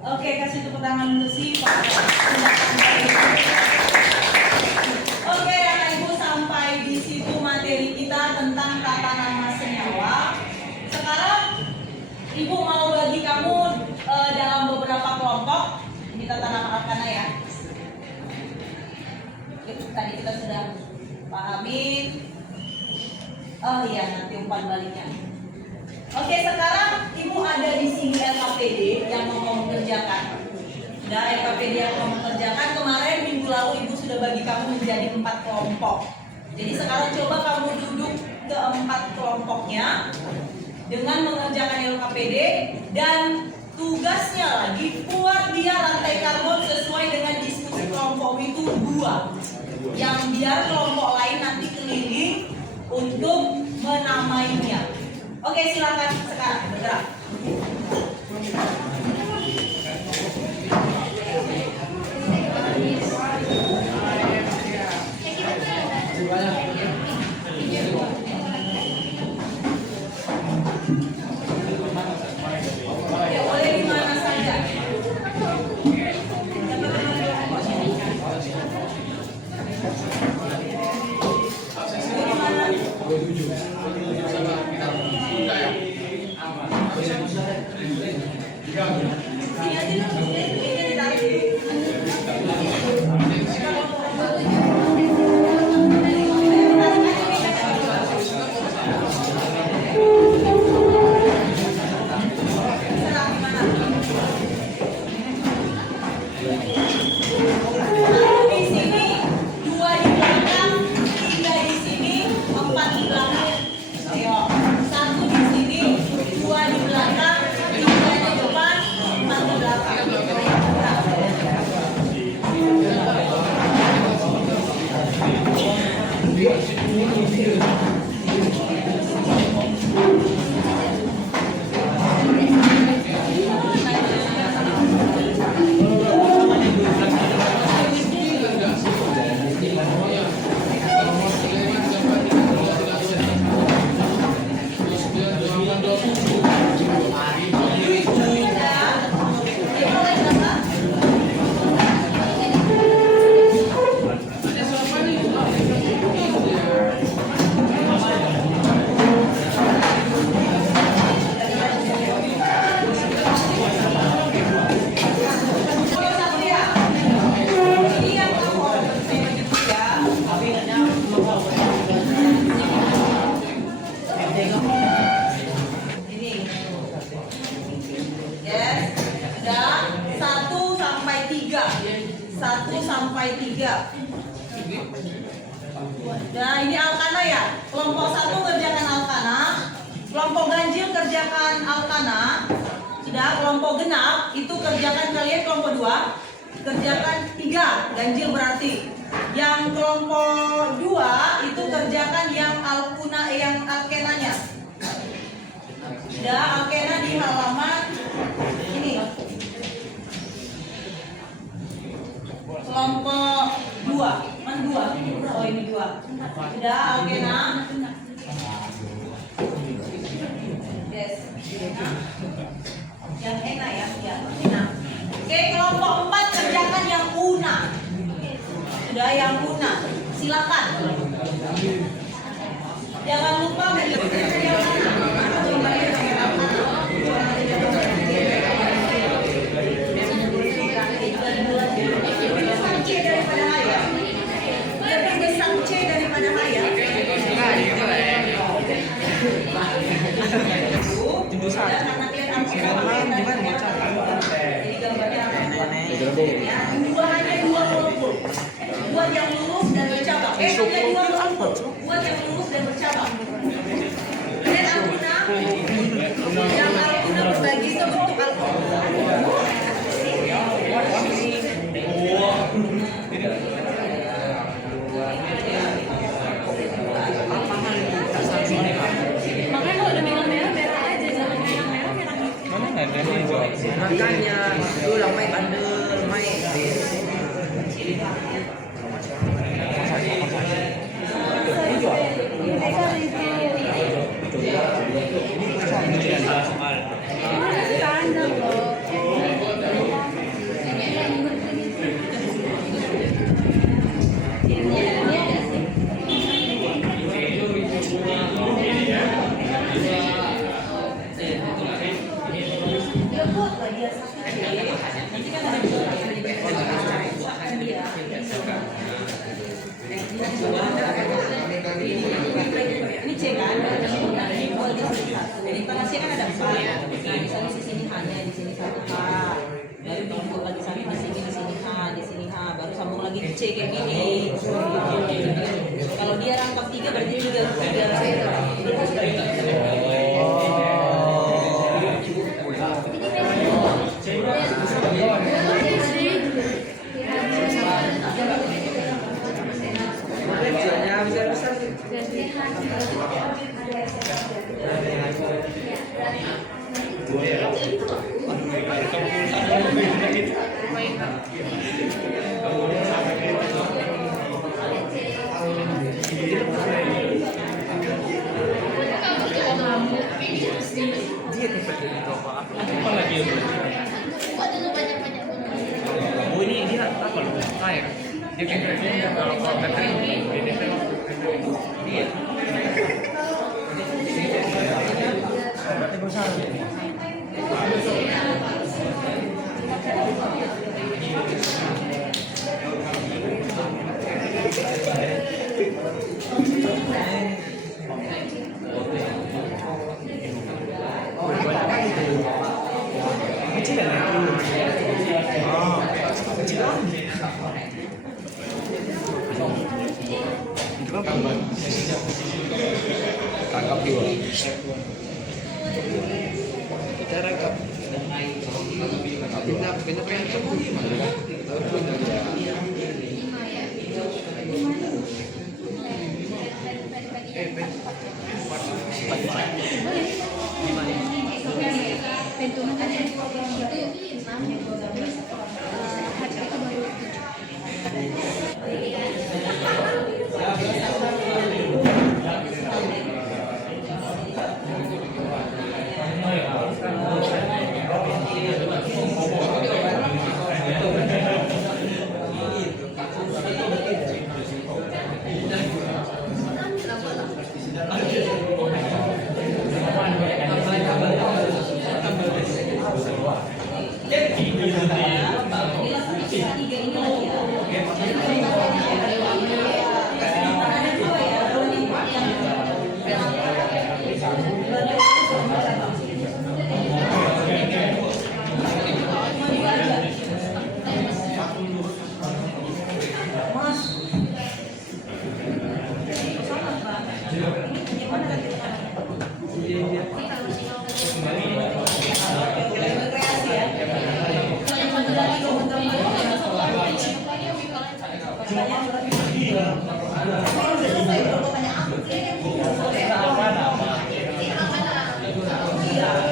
Oke, kasih tepuk tangan untuk si Pak. Oke, Bapak Ibu, sampai di situ materi kita tentang tata nama senyawa. Sekarang Ibu mau bagi kamu dalam beberapa kelompok. Ini tata nama alkana ya. Tadi kita sudah pahamin. Oh iya, nanti umpan baliknya. Oke, sekarang Ibu ada di sini LKPD yang mau mengerjakan. Nah, LKPD yang mau mengerjakan kemarin minggu lalu Ibu sudah bagi kamu menjadi 4 kelompok. Jadi sekarang coba kamu duduk ke 4 kelompoknya dengan mengerjakan LKPD dan tugasnya lagi buat dia rantai karbon sesuai dengan diskusi kelompok itu 2. Yang biar kelompok lain nanti keliling untuk menamainya. Oke, silakan sekarang bergerak. Ya, boleh di mana saja. Nah, ini alkana ya. Kelompok 1 kerjakan alkana, kelompok ganjil kerjakan alkana. Sudah, kelompok genap itu kerjakan kalian, kelompok 2 kerjakan 3, ganjil berarti. Yang kelompok 2 itu kerjakan yang alkena, yang alkenanya. Sudah, alkena di halaman ini. Kelompok 2. Mana 2? Oh ini 2. Sudah Alkena? Yes. Yang enak ya, yang enak. Oke, kelompok 4 kerjakan yang una. Sudah yang una. Silakan. Jangan lupa menyebutkan yang C daripada Haya. Lebih besar C daripada Haya. Dan anak lihat jadi gambarnya ya, hanya dua kelompok. Buat yang lurus dan bercabang. Hanya dua kelompok. Buat yang lurus dan bercabang. Dan Alkuna, yang Alkuna berbagi itu bentuk Alkuna. Makanya kalau udah merah-merah, merah aja, jangan merah-merah. Makanya lu lah main bandel main Ini C kan? Ini buat di sini satu. Di tengah C kan ada 4. Nah, misalnya di sini hanya di sini 1 H. Baru dikumpul lagi sampai di sini H, di sini H. Baru sambung lagi di C kayak gini. Kalau dia rangkap 3 berarti oh ini dia apa loh air dia kayak kalau iya tangkap juga kita rangkap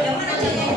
Yang mana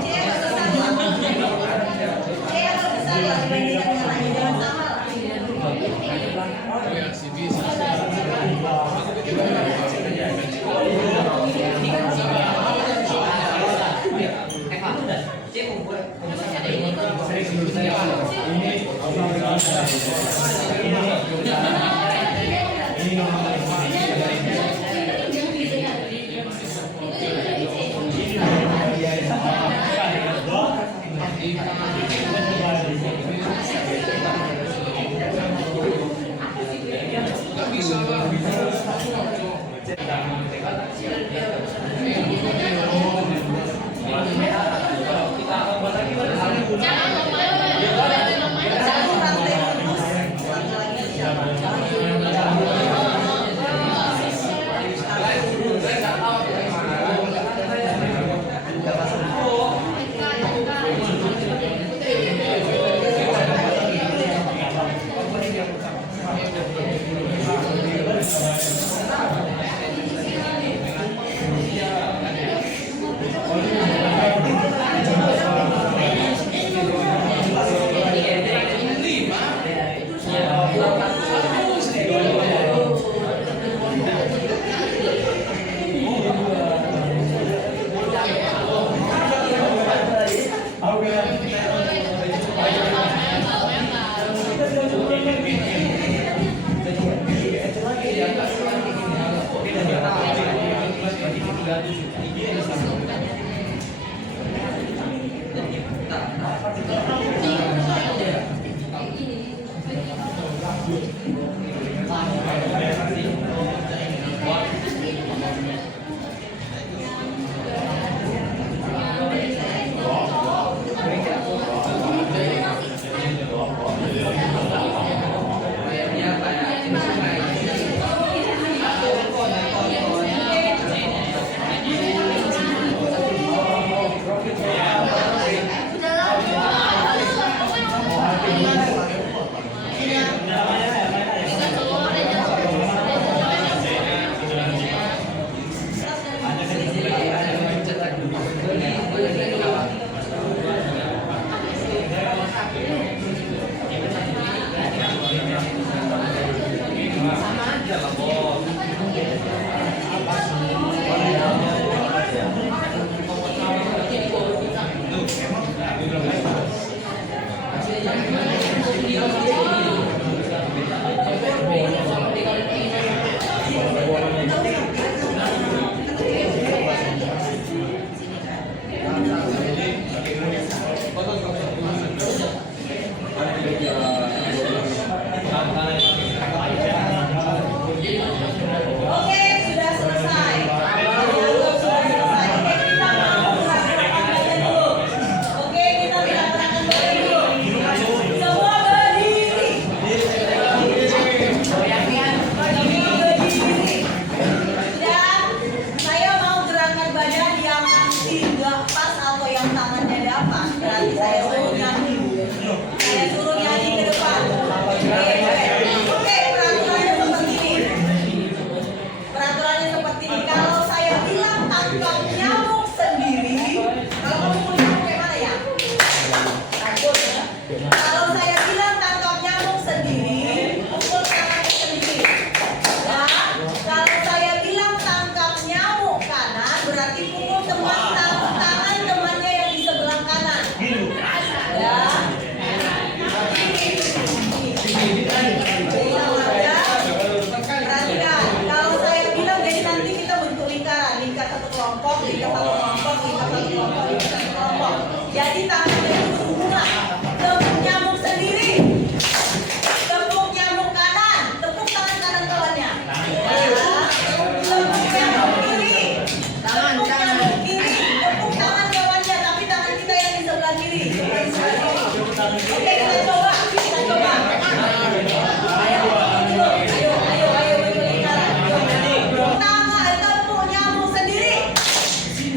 Satu rantai lurus, satu lagi siapa?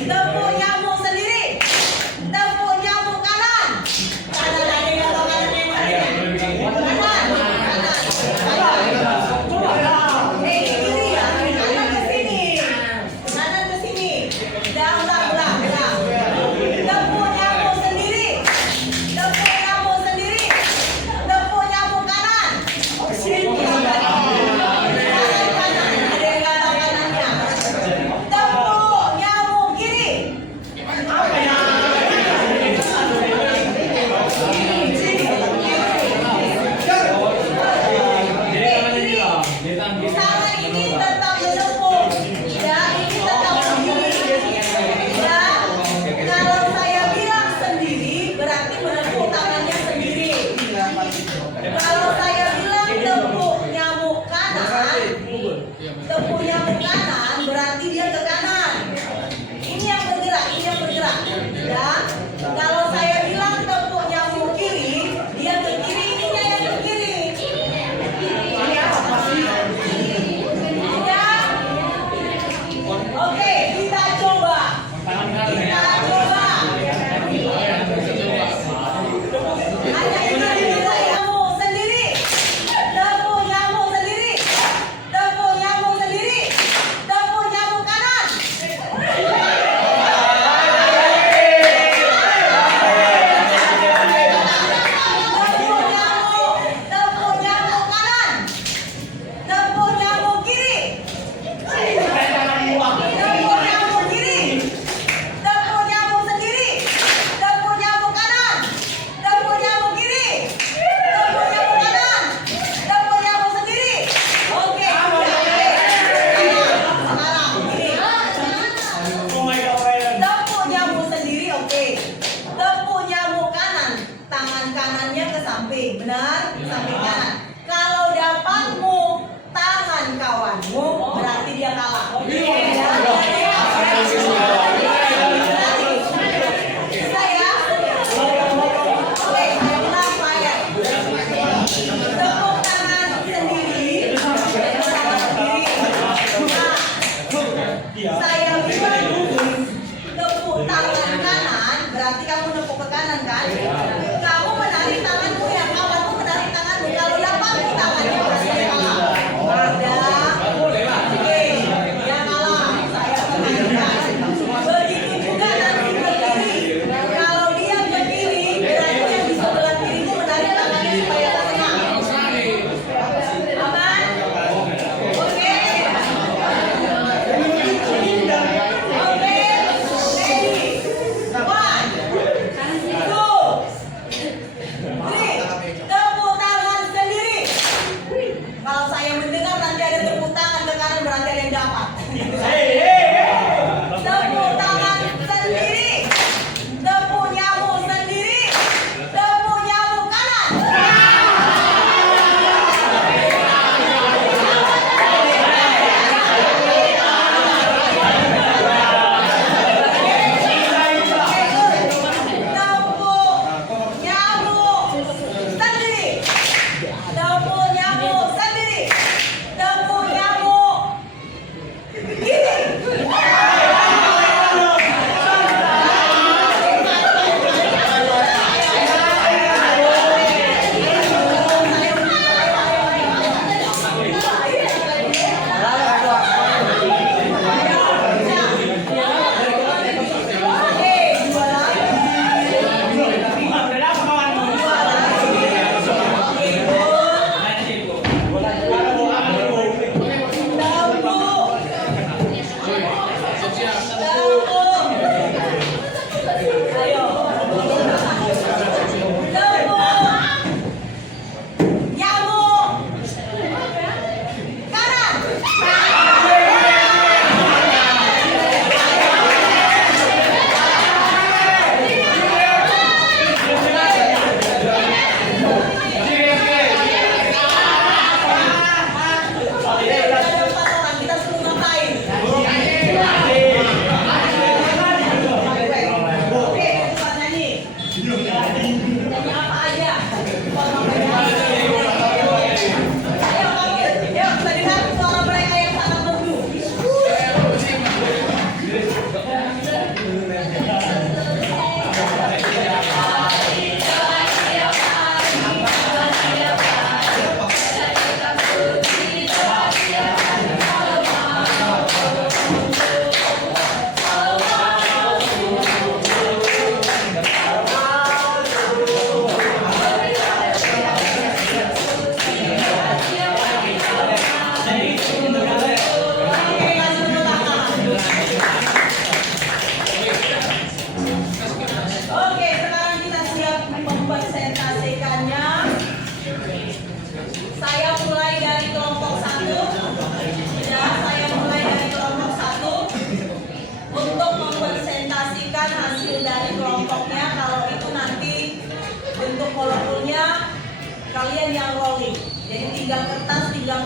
Tepuk nyamuk sendiri. Tangan kanan ya. Kita coba. Hanya Indonesia nyamuk sendiri. Tepuk nyamuk sendiri. Tepuk nyamuk sendiri. Tepuk nyamuk kanan. Tepuk nyamuk kanan. Tepuk nyamuk kiri. Tepuk nyamuk kiri. Tepuk nyamuk sendiri. Tepuk nyamuk kanan. Tepuk nyamuk kiri. Tepuk nyamuk kanan. Tepuk nyamuk sendiri. Oke. Sekarang ini. Oh my god, Ryan. Tepuk nyamuk sendiri, oke. Tepuk nyamuk kanan, tangan kanannya ke samping, benar? Ke samping kanan. Kalau dapatmu tangan kawanmu, berarti dia kalah. Bisa ya? Oke, saya ulang Ryan. Tepuk tangan sendiri. Tepuk tangan sendiri. Nah, saya bilang tepuk tangan kanan, berarti kamu nepuk ke kanan kan? Kamu menarik tanganmu ya, kawanmu menarik tanganmu. Kalau dapat tangannya berarti dia kalah. Ada. Oke, dia kalah. Saya perhatikan. Begitu juga nanti ke kiri. Kalau dia ke kiri, berarti yang di sebelah kirimu menarik tangannya supaya tak kena. Aman? Oke. Tepuk tangan sendiri. Kalau saya mendengar nanti ada tepuk tangan ke kanan berarti ada yang dapat. Tepuk tangan sendiri. Tepuk nyamuk sendiri. Tepuk nyamuk kanan. Tepuk nyamuk sendiri. Tepuk nyamuk sendiri. Tepuk nyamuk kiri. Oke, dua lagi. Berapa kawanmu? Dua lagi. Oke, ayo. Nyamuk kanan. Ada 4 orang, kita suruh ngapain? Oke, cepat nyanyi. Nyanyi apa aja? Ayo, panggil. Yuk, kita dengar suara mereka yang sangat merdu. Oke, kasih tepuk tangan. Oke, sekarang kita siap mempresentasikannya. Saya mulai dari kelompok 1. Ya, saya mulai dari kelompok 1 untuk mempresentasikan hasil dari kelompoknya. Kalau itu nanti bentuk molekulnya kalian yang rolling. Jadi tinggal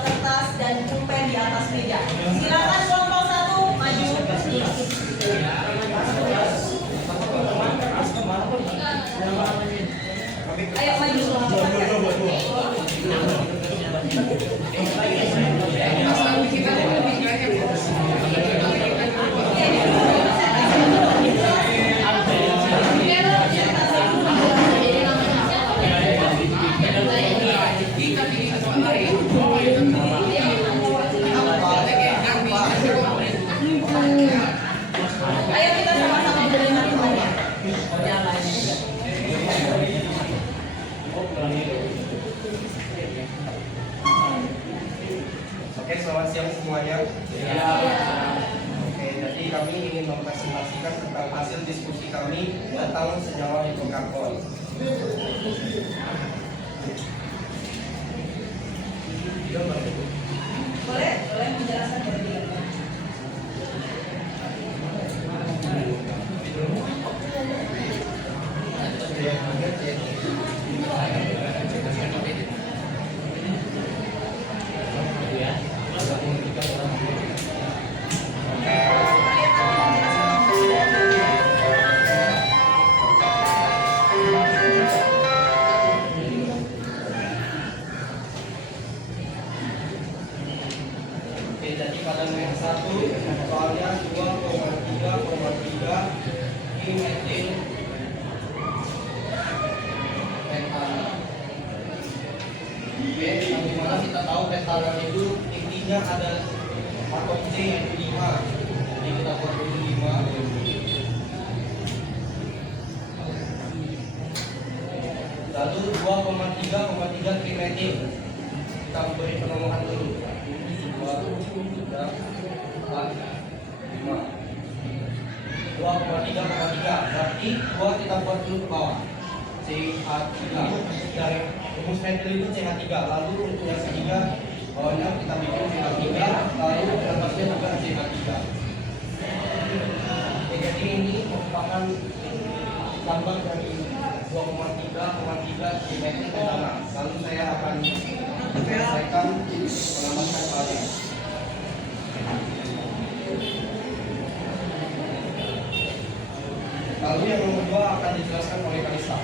kertas dan pulpen di atas meja. Silakan kelompok 1 maju. Ayo maju kelompok 1. Oke, kami ingin mempresentasikan tentang hasil diskusi kami tentang senyawa hidrokarbon. Boleh menjelaskan dari Oke, jadi pada nomor 1 soalnya 2,3,3 dimetil pentanal. Oke, yang dimana kita tahu pentanal itu intinya ada atom C yaitu 5. Jadi kita buat dulu 5. Lalu 2,3,3 trimetil. Kita beri penolongan dulu. 2, 3, 4, 5. 2,3,3 berarti 2 kita buat dulu ke bawah. CH3 dari rumus metil itu CH3. Lalu untuk yang ketiga bawahnya kita bikin CH3, lalu atasnya juga CH3. Oke, jadi ini merupakan lambang dari 2,3,3 dimetil pentanal. Lalu saya akan selesaikan menambahkan kalian. Lalu yang nomor 2 akan dijelaskan oleh Kalista.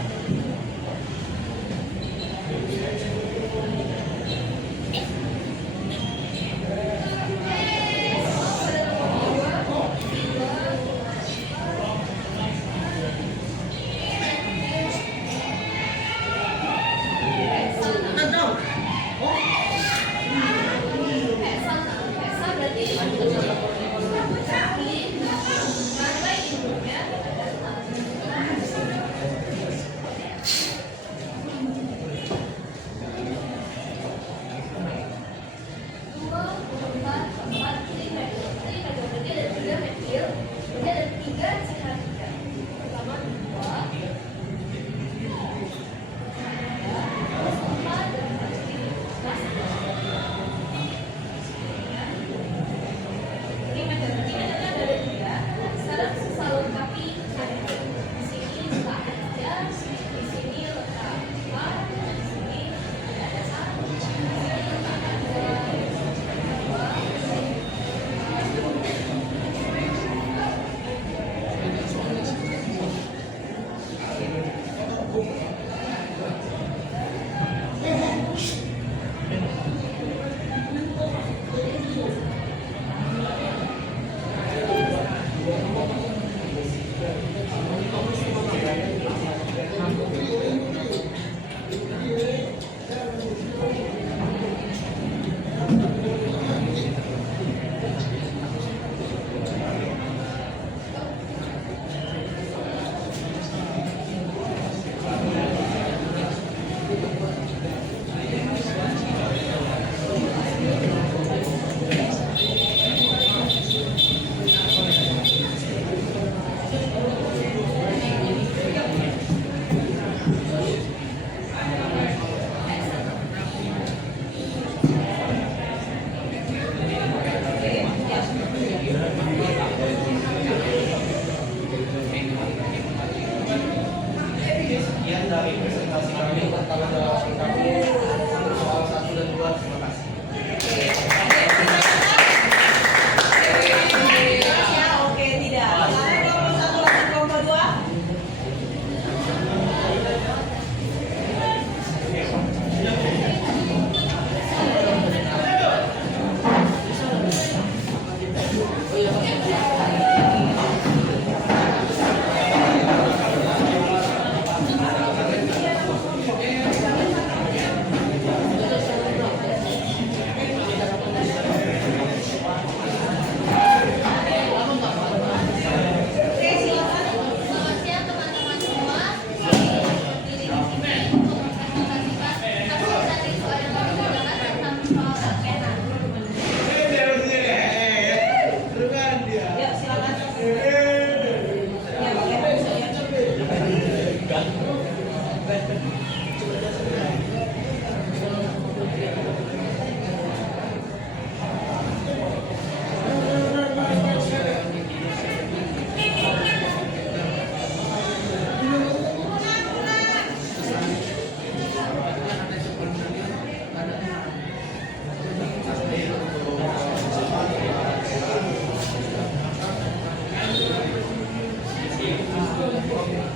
Ada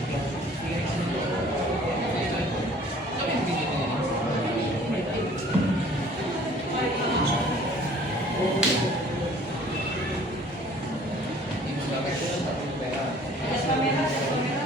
kamera, ada kamera.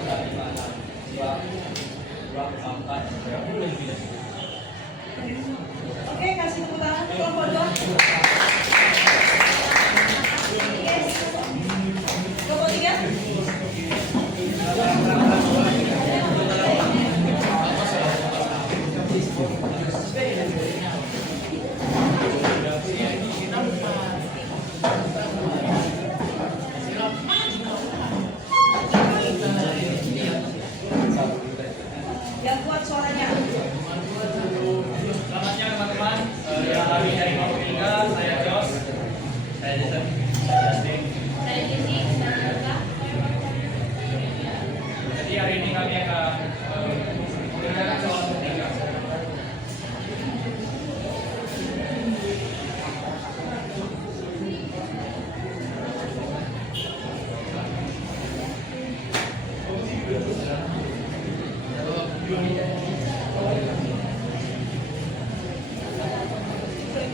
Jangan di belakang. Oke. Oke, kasih tepuk tangan untuk kelompok dua. Yes. Kelompok tiga. Yang kuat suaranya. Selamat siang teman-teman. Yang kami dari kelompok 3, saya Jos. Saya Jason. Saya Justin. Saya Gizi, saya Yoga. Jadi hari ini kami akan mengerjakan soal ketiga.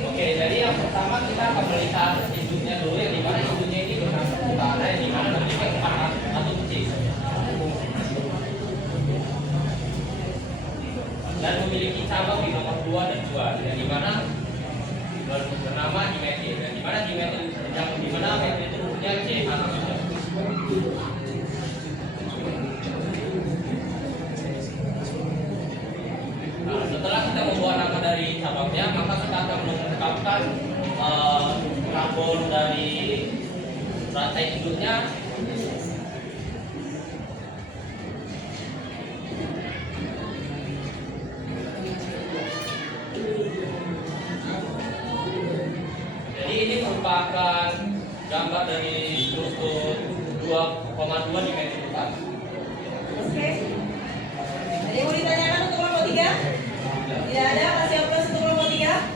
Oke, jadi yang pertama kita akan melihat induknya dulu, yang dimana induknya ini berkata utara, yang dimana memiliki kepala atau kecil dan memiliki cabang di nomor 2 dan 2, yang dimana bernama dimetil, dan dimana dimetil yang dimana metil itu bentuknya C atau sudah. Nah, setelah kita membuat nama dari cabangnya, maka kita akan menetapkan karbon dari rantai induknya. gambar dari struktur 2,2 dimensi 4. Oke. Ada yang mau ditanyakan untuk kelompok 3? Tidak ada. Masih apa untuk kelompok 3?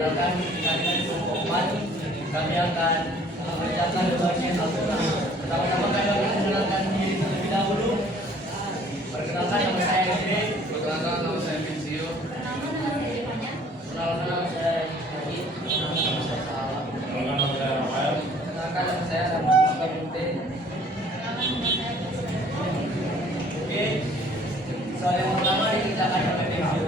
Perkenalkan kami kelompok 4. Kami akan membacakan bagian Al-Quran. Pertama-tama kami akan mengenalkan diri terlebih dahulu. Perkenalkan nama saya Hendrik. Perkenalkan nama saya Vinsio. Pertama nama saya Rifanya. Perkenalkan nama saya Yaki. Perkenalkan nama saya Salah. Perkenalkan nama saya Rafael. Perkenalkan nama saya Ramad Kabute. Oke. Soal yang pertama kita akan pakai review.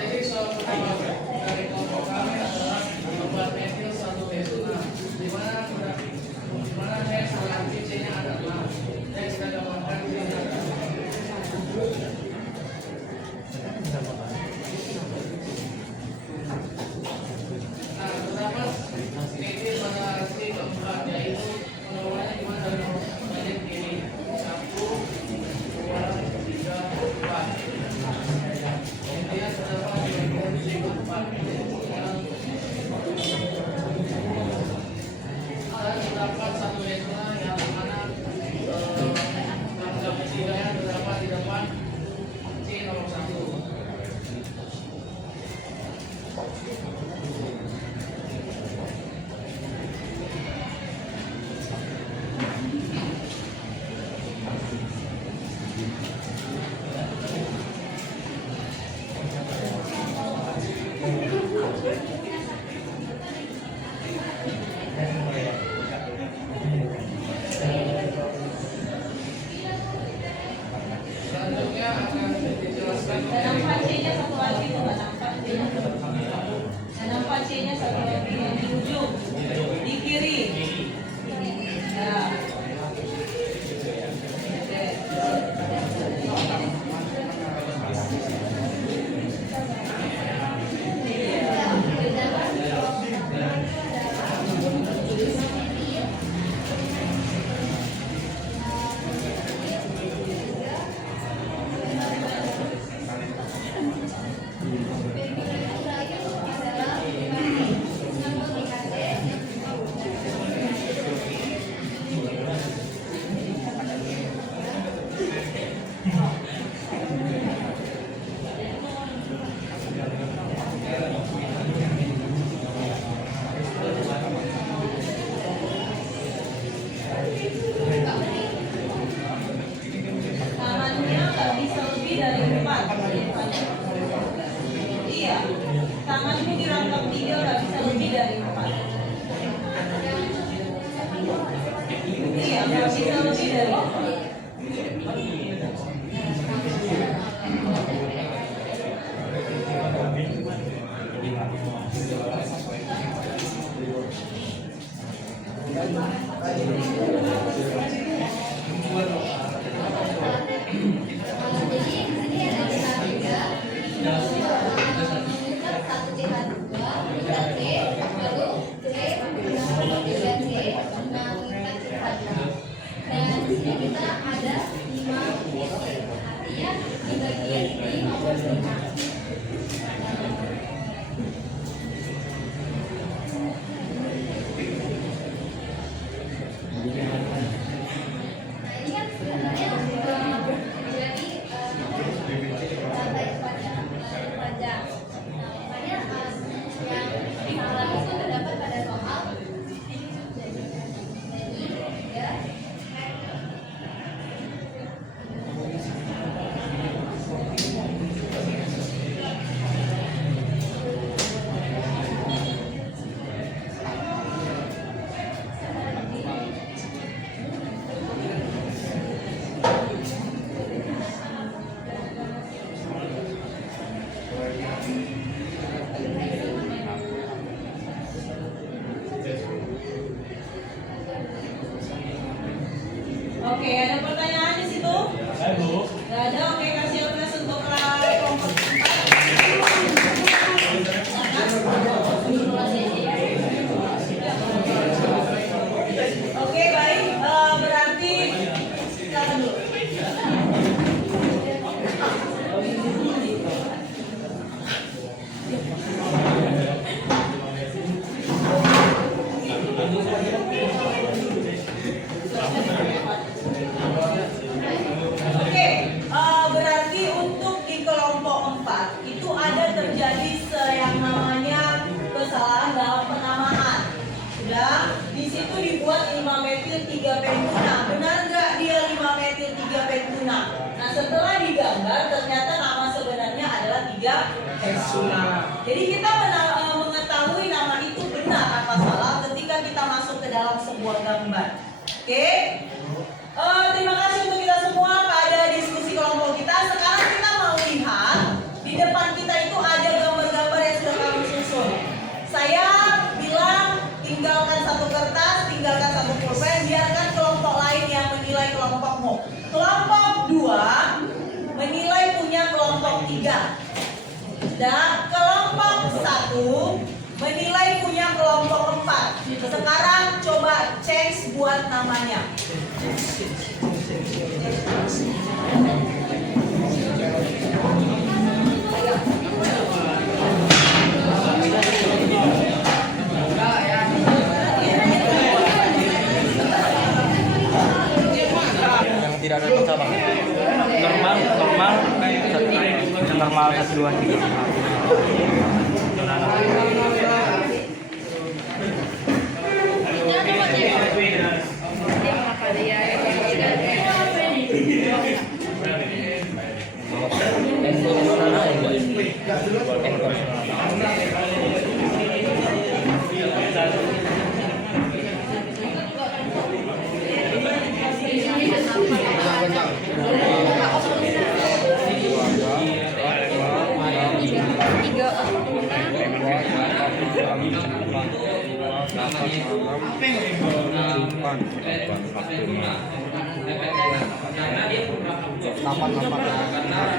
Jadi soal pertama dari kelompok kami adalah membuat review satu besok, di mana saya salah C-nya adalah saya sudah gambarkan C-nya adalah nah, terdapat titik pada C keempat, yaitu penurunan di mana dari bagian kiri 1, 2, 3, 4. Kemudian terdapat di bagian C keempat dan terdapat satu zona yang mana tanggal ketiga yang terdapat di depan C nomor 1. Selanjutnya akan dijelaskan Dan nampak C-nya satu lagi tuh, nggak nampak C-nya. Dan nampak C-nya satu lagi yang di ujung, di kiri. Ya. Tangannya nggak bisa lebih dari 4. Iya, tanganmu dirangkap 3 nggak bisa lebih dari 4. Iya, nggak bisa lebih dari 4. Ada Oke, ada pertanyaan di situ? Nggak ada. Oke, kasih aplaus untuk kelompok 4. Oke, baik. Berarti silakan dulu. Oke, berarti untuk di kelompok 4 itu ada terjadi yang namanya kesalahan dalam penamaan. Sudah, di situ dibuat 5-metil 3-pentuna. Benar nggak dia 5-metil 3-pentuna? Nah, setelah digambar ternyata nama sebenarnya adalah 3-pentuna. Jadi kita mengetahui nama itu benar apa salah ketika kita masuk ke dalam sebuah gambar. Oke? Terima kasih untuk kita semua pada diskusi kelompok kita. Sekarang kita mau lihat di depan kita itu ada gambar-gambar yang sudah kami susun. Saya bilang tinggalkan satu kertas, tinggalkan satu pulpen, biarkan kelompok lain yang menilai kelompokmu. Kelompok 2 menilai punya kelompok 3. Dan kelompok 1 menilai punya kelompok 4. Sekarang coba change buat namanya. Yang tidak ada cabang. Normal 1 2 3.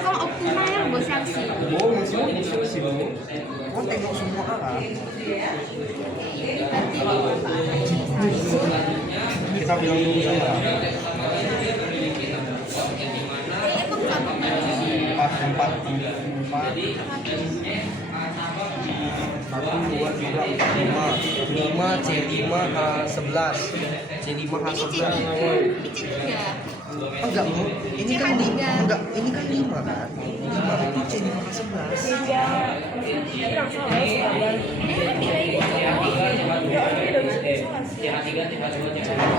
Kalau optimal yang bos sanksi. Kau tengok semua arah. Kita bilang dulu sama. Empat. 1, 2, 3, 4, 5, C5, H11. C5, H11. Itu juga. Enggak, ini kan enggak, ini kan 5 kan? 5 itu C5, H11. Ini salah.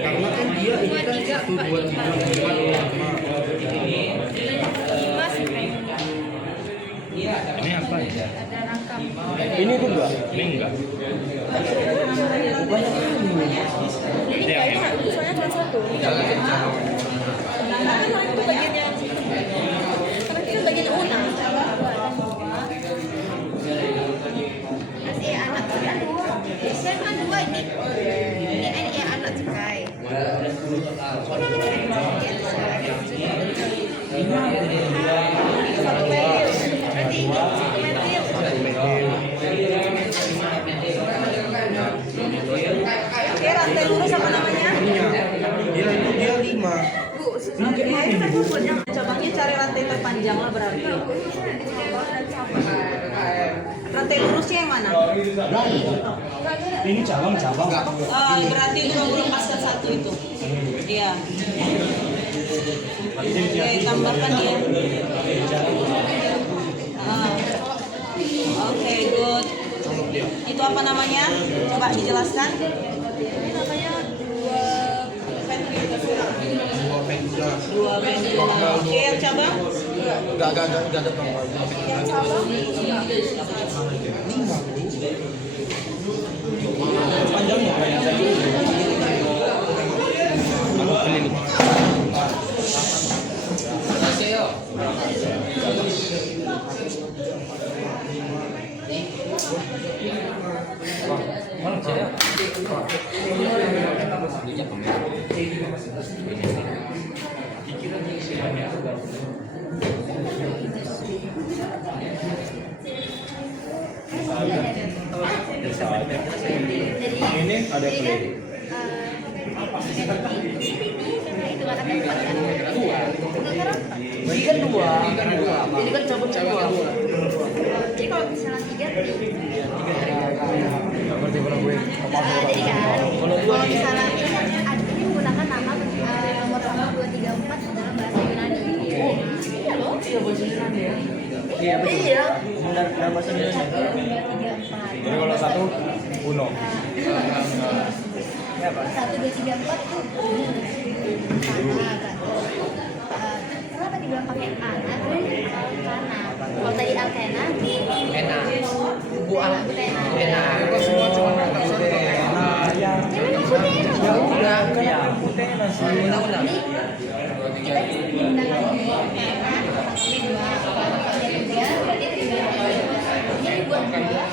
Karena kan dia ini kan 1, 2, 3, 4, 5. Ini apa ya? Ini tuh enggak? Ini enggak. Jadi kayaknya soalnya cuma satu. Karena itu bagiannya. Karena itu bagiannya unang. Masih anak sudah dua. Saya kan dua ini. Ini anak cekai. Oke, rantai lurus apa namanya? Dia 5. Cabangnya cari rantai terpanjang lah berarti. Rantai lurusnya yang mana? Ini cabang. Berarti itu kamu lepaskan satu itu. Iya. Oke, tambahkan dia. Oke, good. Itu apa namanya? Coba dijelaskan. Ini namanya Dua pendula. Oke, yang cabang? Enggak ada tombol. yang cabang. Panjangnya Ini ada play. Itu kan akan Ini kan dua. Ini kan cabut dua. jadi kalau misalnya 3 jadi kan kalau misalnya ini menggunakan nama nomor 1, 2, 3, 4 dalam bahasa Yunani. Iya loh. Iya bahasa Yunani ya. Iya. Dalam bahasa Yunani. 1, 2, 3, 4. Jadi kalau satu uno. 1, 2, 3, 4 tuh kana kan. Kenapa dibilang pakai ana? Karena kalau tadi alkena, Enak. Bu al Butena. enak. Itu semua cuma kata satu pakai enak. Ya memang butena Ya dong. udah. Ya, putihnya sih. Undang-undang. Kita menggunakan karena ini dua. Kalau dia tiga, berarti tiga. Ini dibuat dua.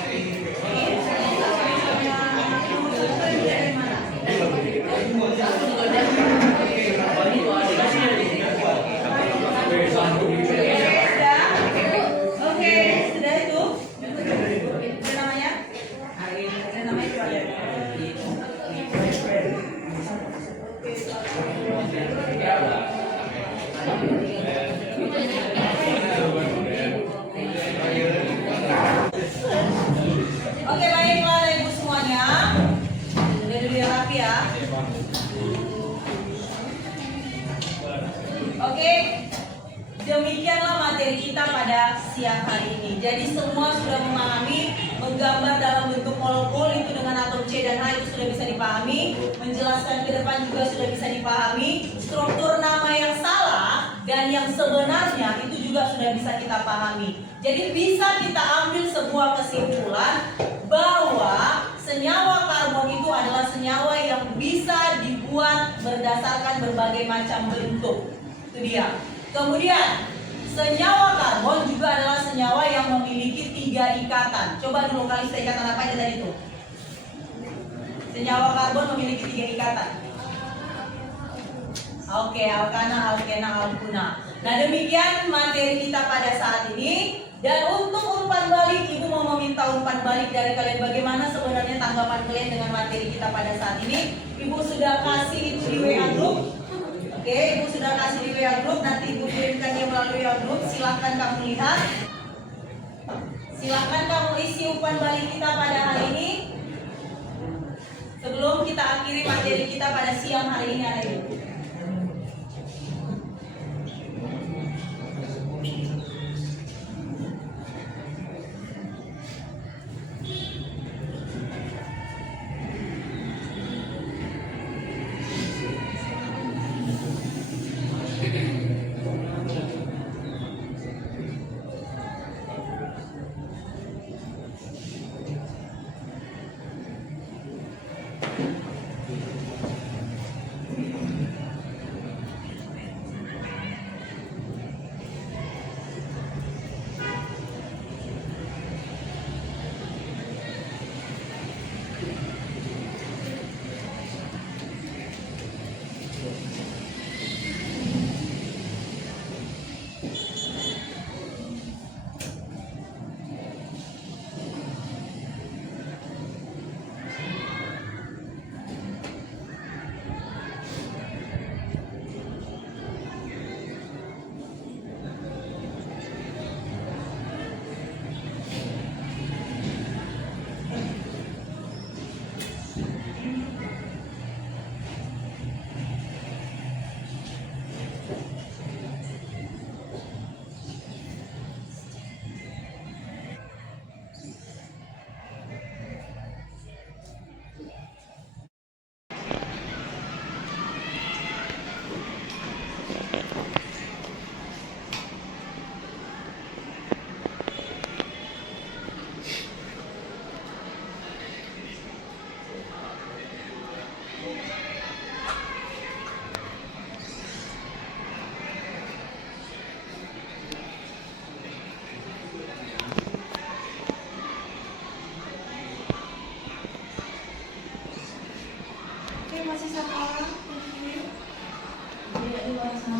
Oke, sudah itu. Ada namanya? Ada namanya itu ada. Oke, baiklah ibu semuanya. Sudah dulu yang rapi ya. Oke, demikianlah materi kita pada siang hari ini. Jadi semua sudah memahami menggambar dalam bentuk molekul itu dengan atom C dan H itu sudah bisa dipahami. Menjelaskan ke depan juga sudah bisa dipahami. Struktur nama yang salah dan yang sebenarnya itu juga sudah bisa kita pahami. Jadi bisa kita ambil sebuah kesimpulan bahwa senyawa karbon itu adalah senyawa yang bisa dibuat berdasarkan berbagai macam bentuk. Itu dia. Kemudian senyawa karbon juga adalah senyawa yang memiliki 3 ikatan. Coba dulu kali ikatan apa aja tadi itu? Senyawa karbon memiliki 3 ikatan. Oke, alkana, alkena, alkuna. Nah demikian materi kita pada saat ini. Dan untuk umpan balik, ibu mau meminta umpan balik dari kalian bagaimana sebenarnya tanggapan kalian dengan materi kita pada saat ini. Ibu sudah kasih itu di WA group. Oke, ibu sudah kasih di WA group. Nanti ibu kirimkannya melalui WA group. Silahkan kamu lihat. Silahkan kamu isi umpan balik kita pada hari ini. Sebelum kita akhiri materi kita pada siang hari ini ada ibu.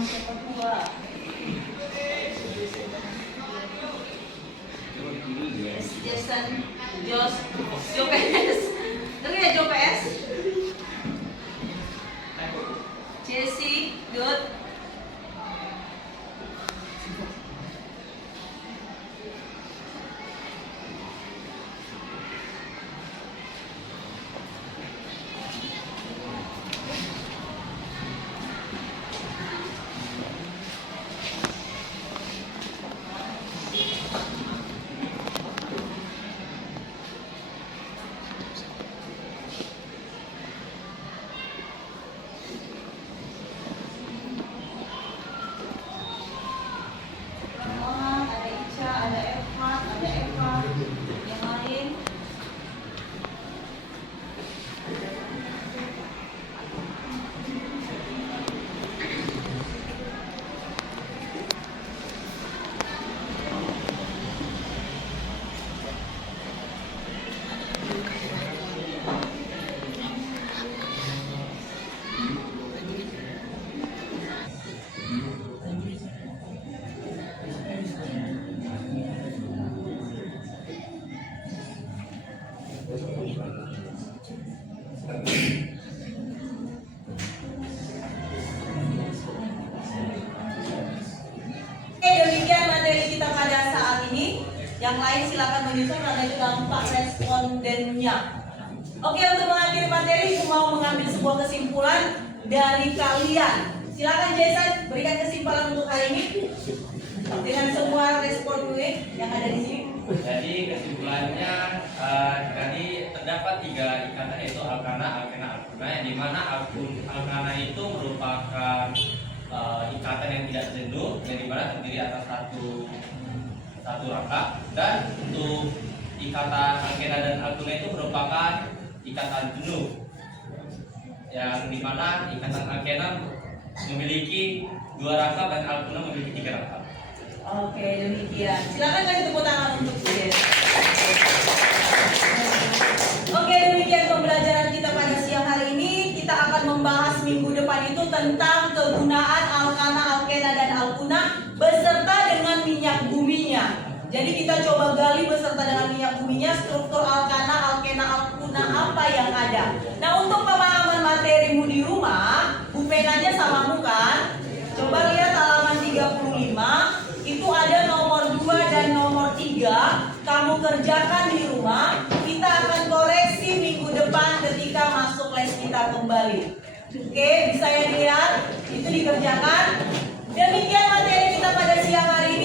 siapa dua? Jason, Joe PS. Dengar ya Joe PS? Jesse, good. Ada Ica, ada Eva, ada Eva. Yang lain? Oke, demikian materi kita pada saat ini. Yang lain silakan menyusun karena itu dampak respondennya. Oke, untuk mengakhiri materi, aku mau mengambil sebuah kesimpulan dari kalian. Silakan Jason berikan kesimpulan untuk hari ini dengan semua respon gue yang ada di sini. Jadi kesimpulannya tadi terdapat 3 ikatan yaitu alkana, alkena, alkuna, yang dimana alkana itu merupakan ikatan yang tidak jenuh yang dimana terdiri atas satu rangka, dan untuk ikatan alkena dan alkuna itu merupakan ikatan jenuh yang dimana ikatan alkena memiliki 2 rangka dan alkuna memiliki 3 rangka. Oke, demikian. Silakan kasih tepuk tangan untuk Jess. Oke, demikian pembelajaran kita pada siang hari ini. Kita akan membahas minggu depan itu tentang kegunaan alkana, alkena, dan alkuna beserta dengan minyak buminya. Jadi kita coba gali beserta dengan minyak buminya struktur alkana, alkena, alkuna apa yang ada. Nah, untuk pemahaman materimu di rumah, bupenanya samamu kan? Coba lihat halaman 35. Itu ada nomor 2 dan nomor 3. Kamu kerjakan di rumah. Kita akan koreksi minggu depan ketika masuk les kita kembali. Oke, bisa ya dilihat? Itu dikerjakan. Demikian materi kita pada siang hari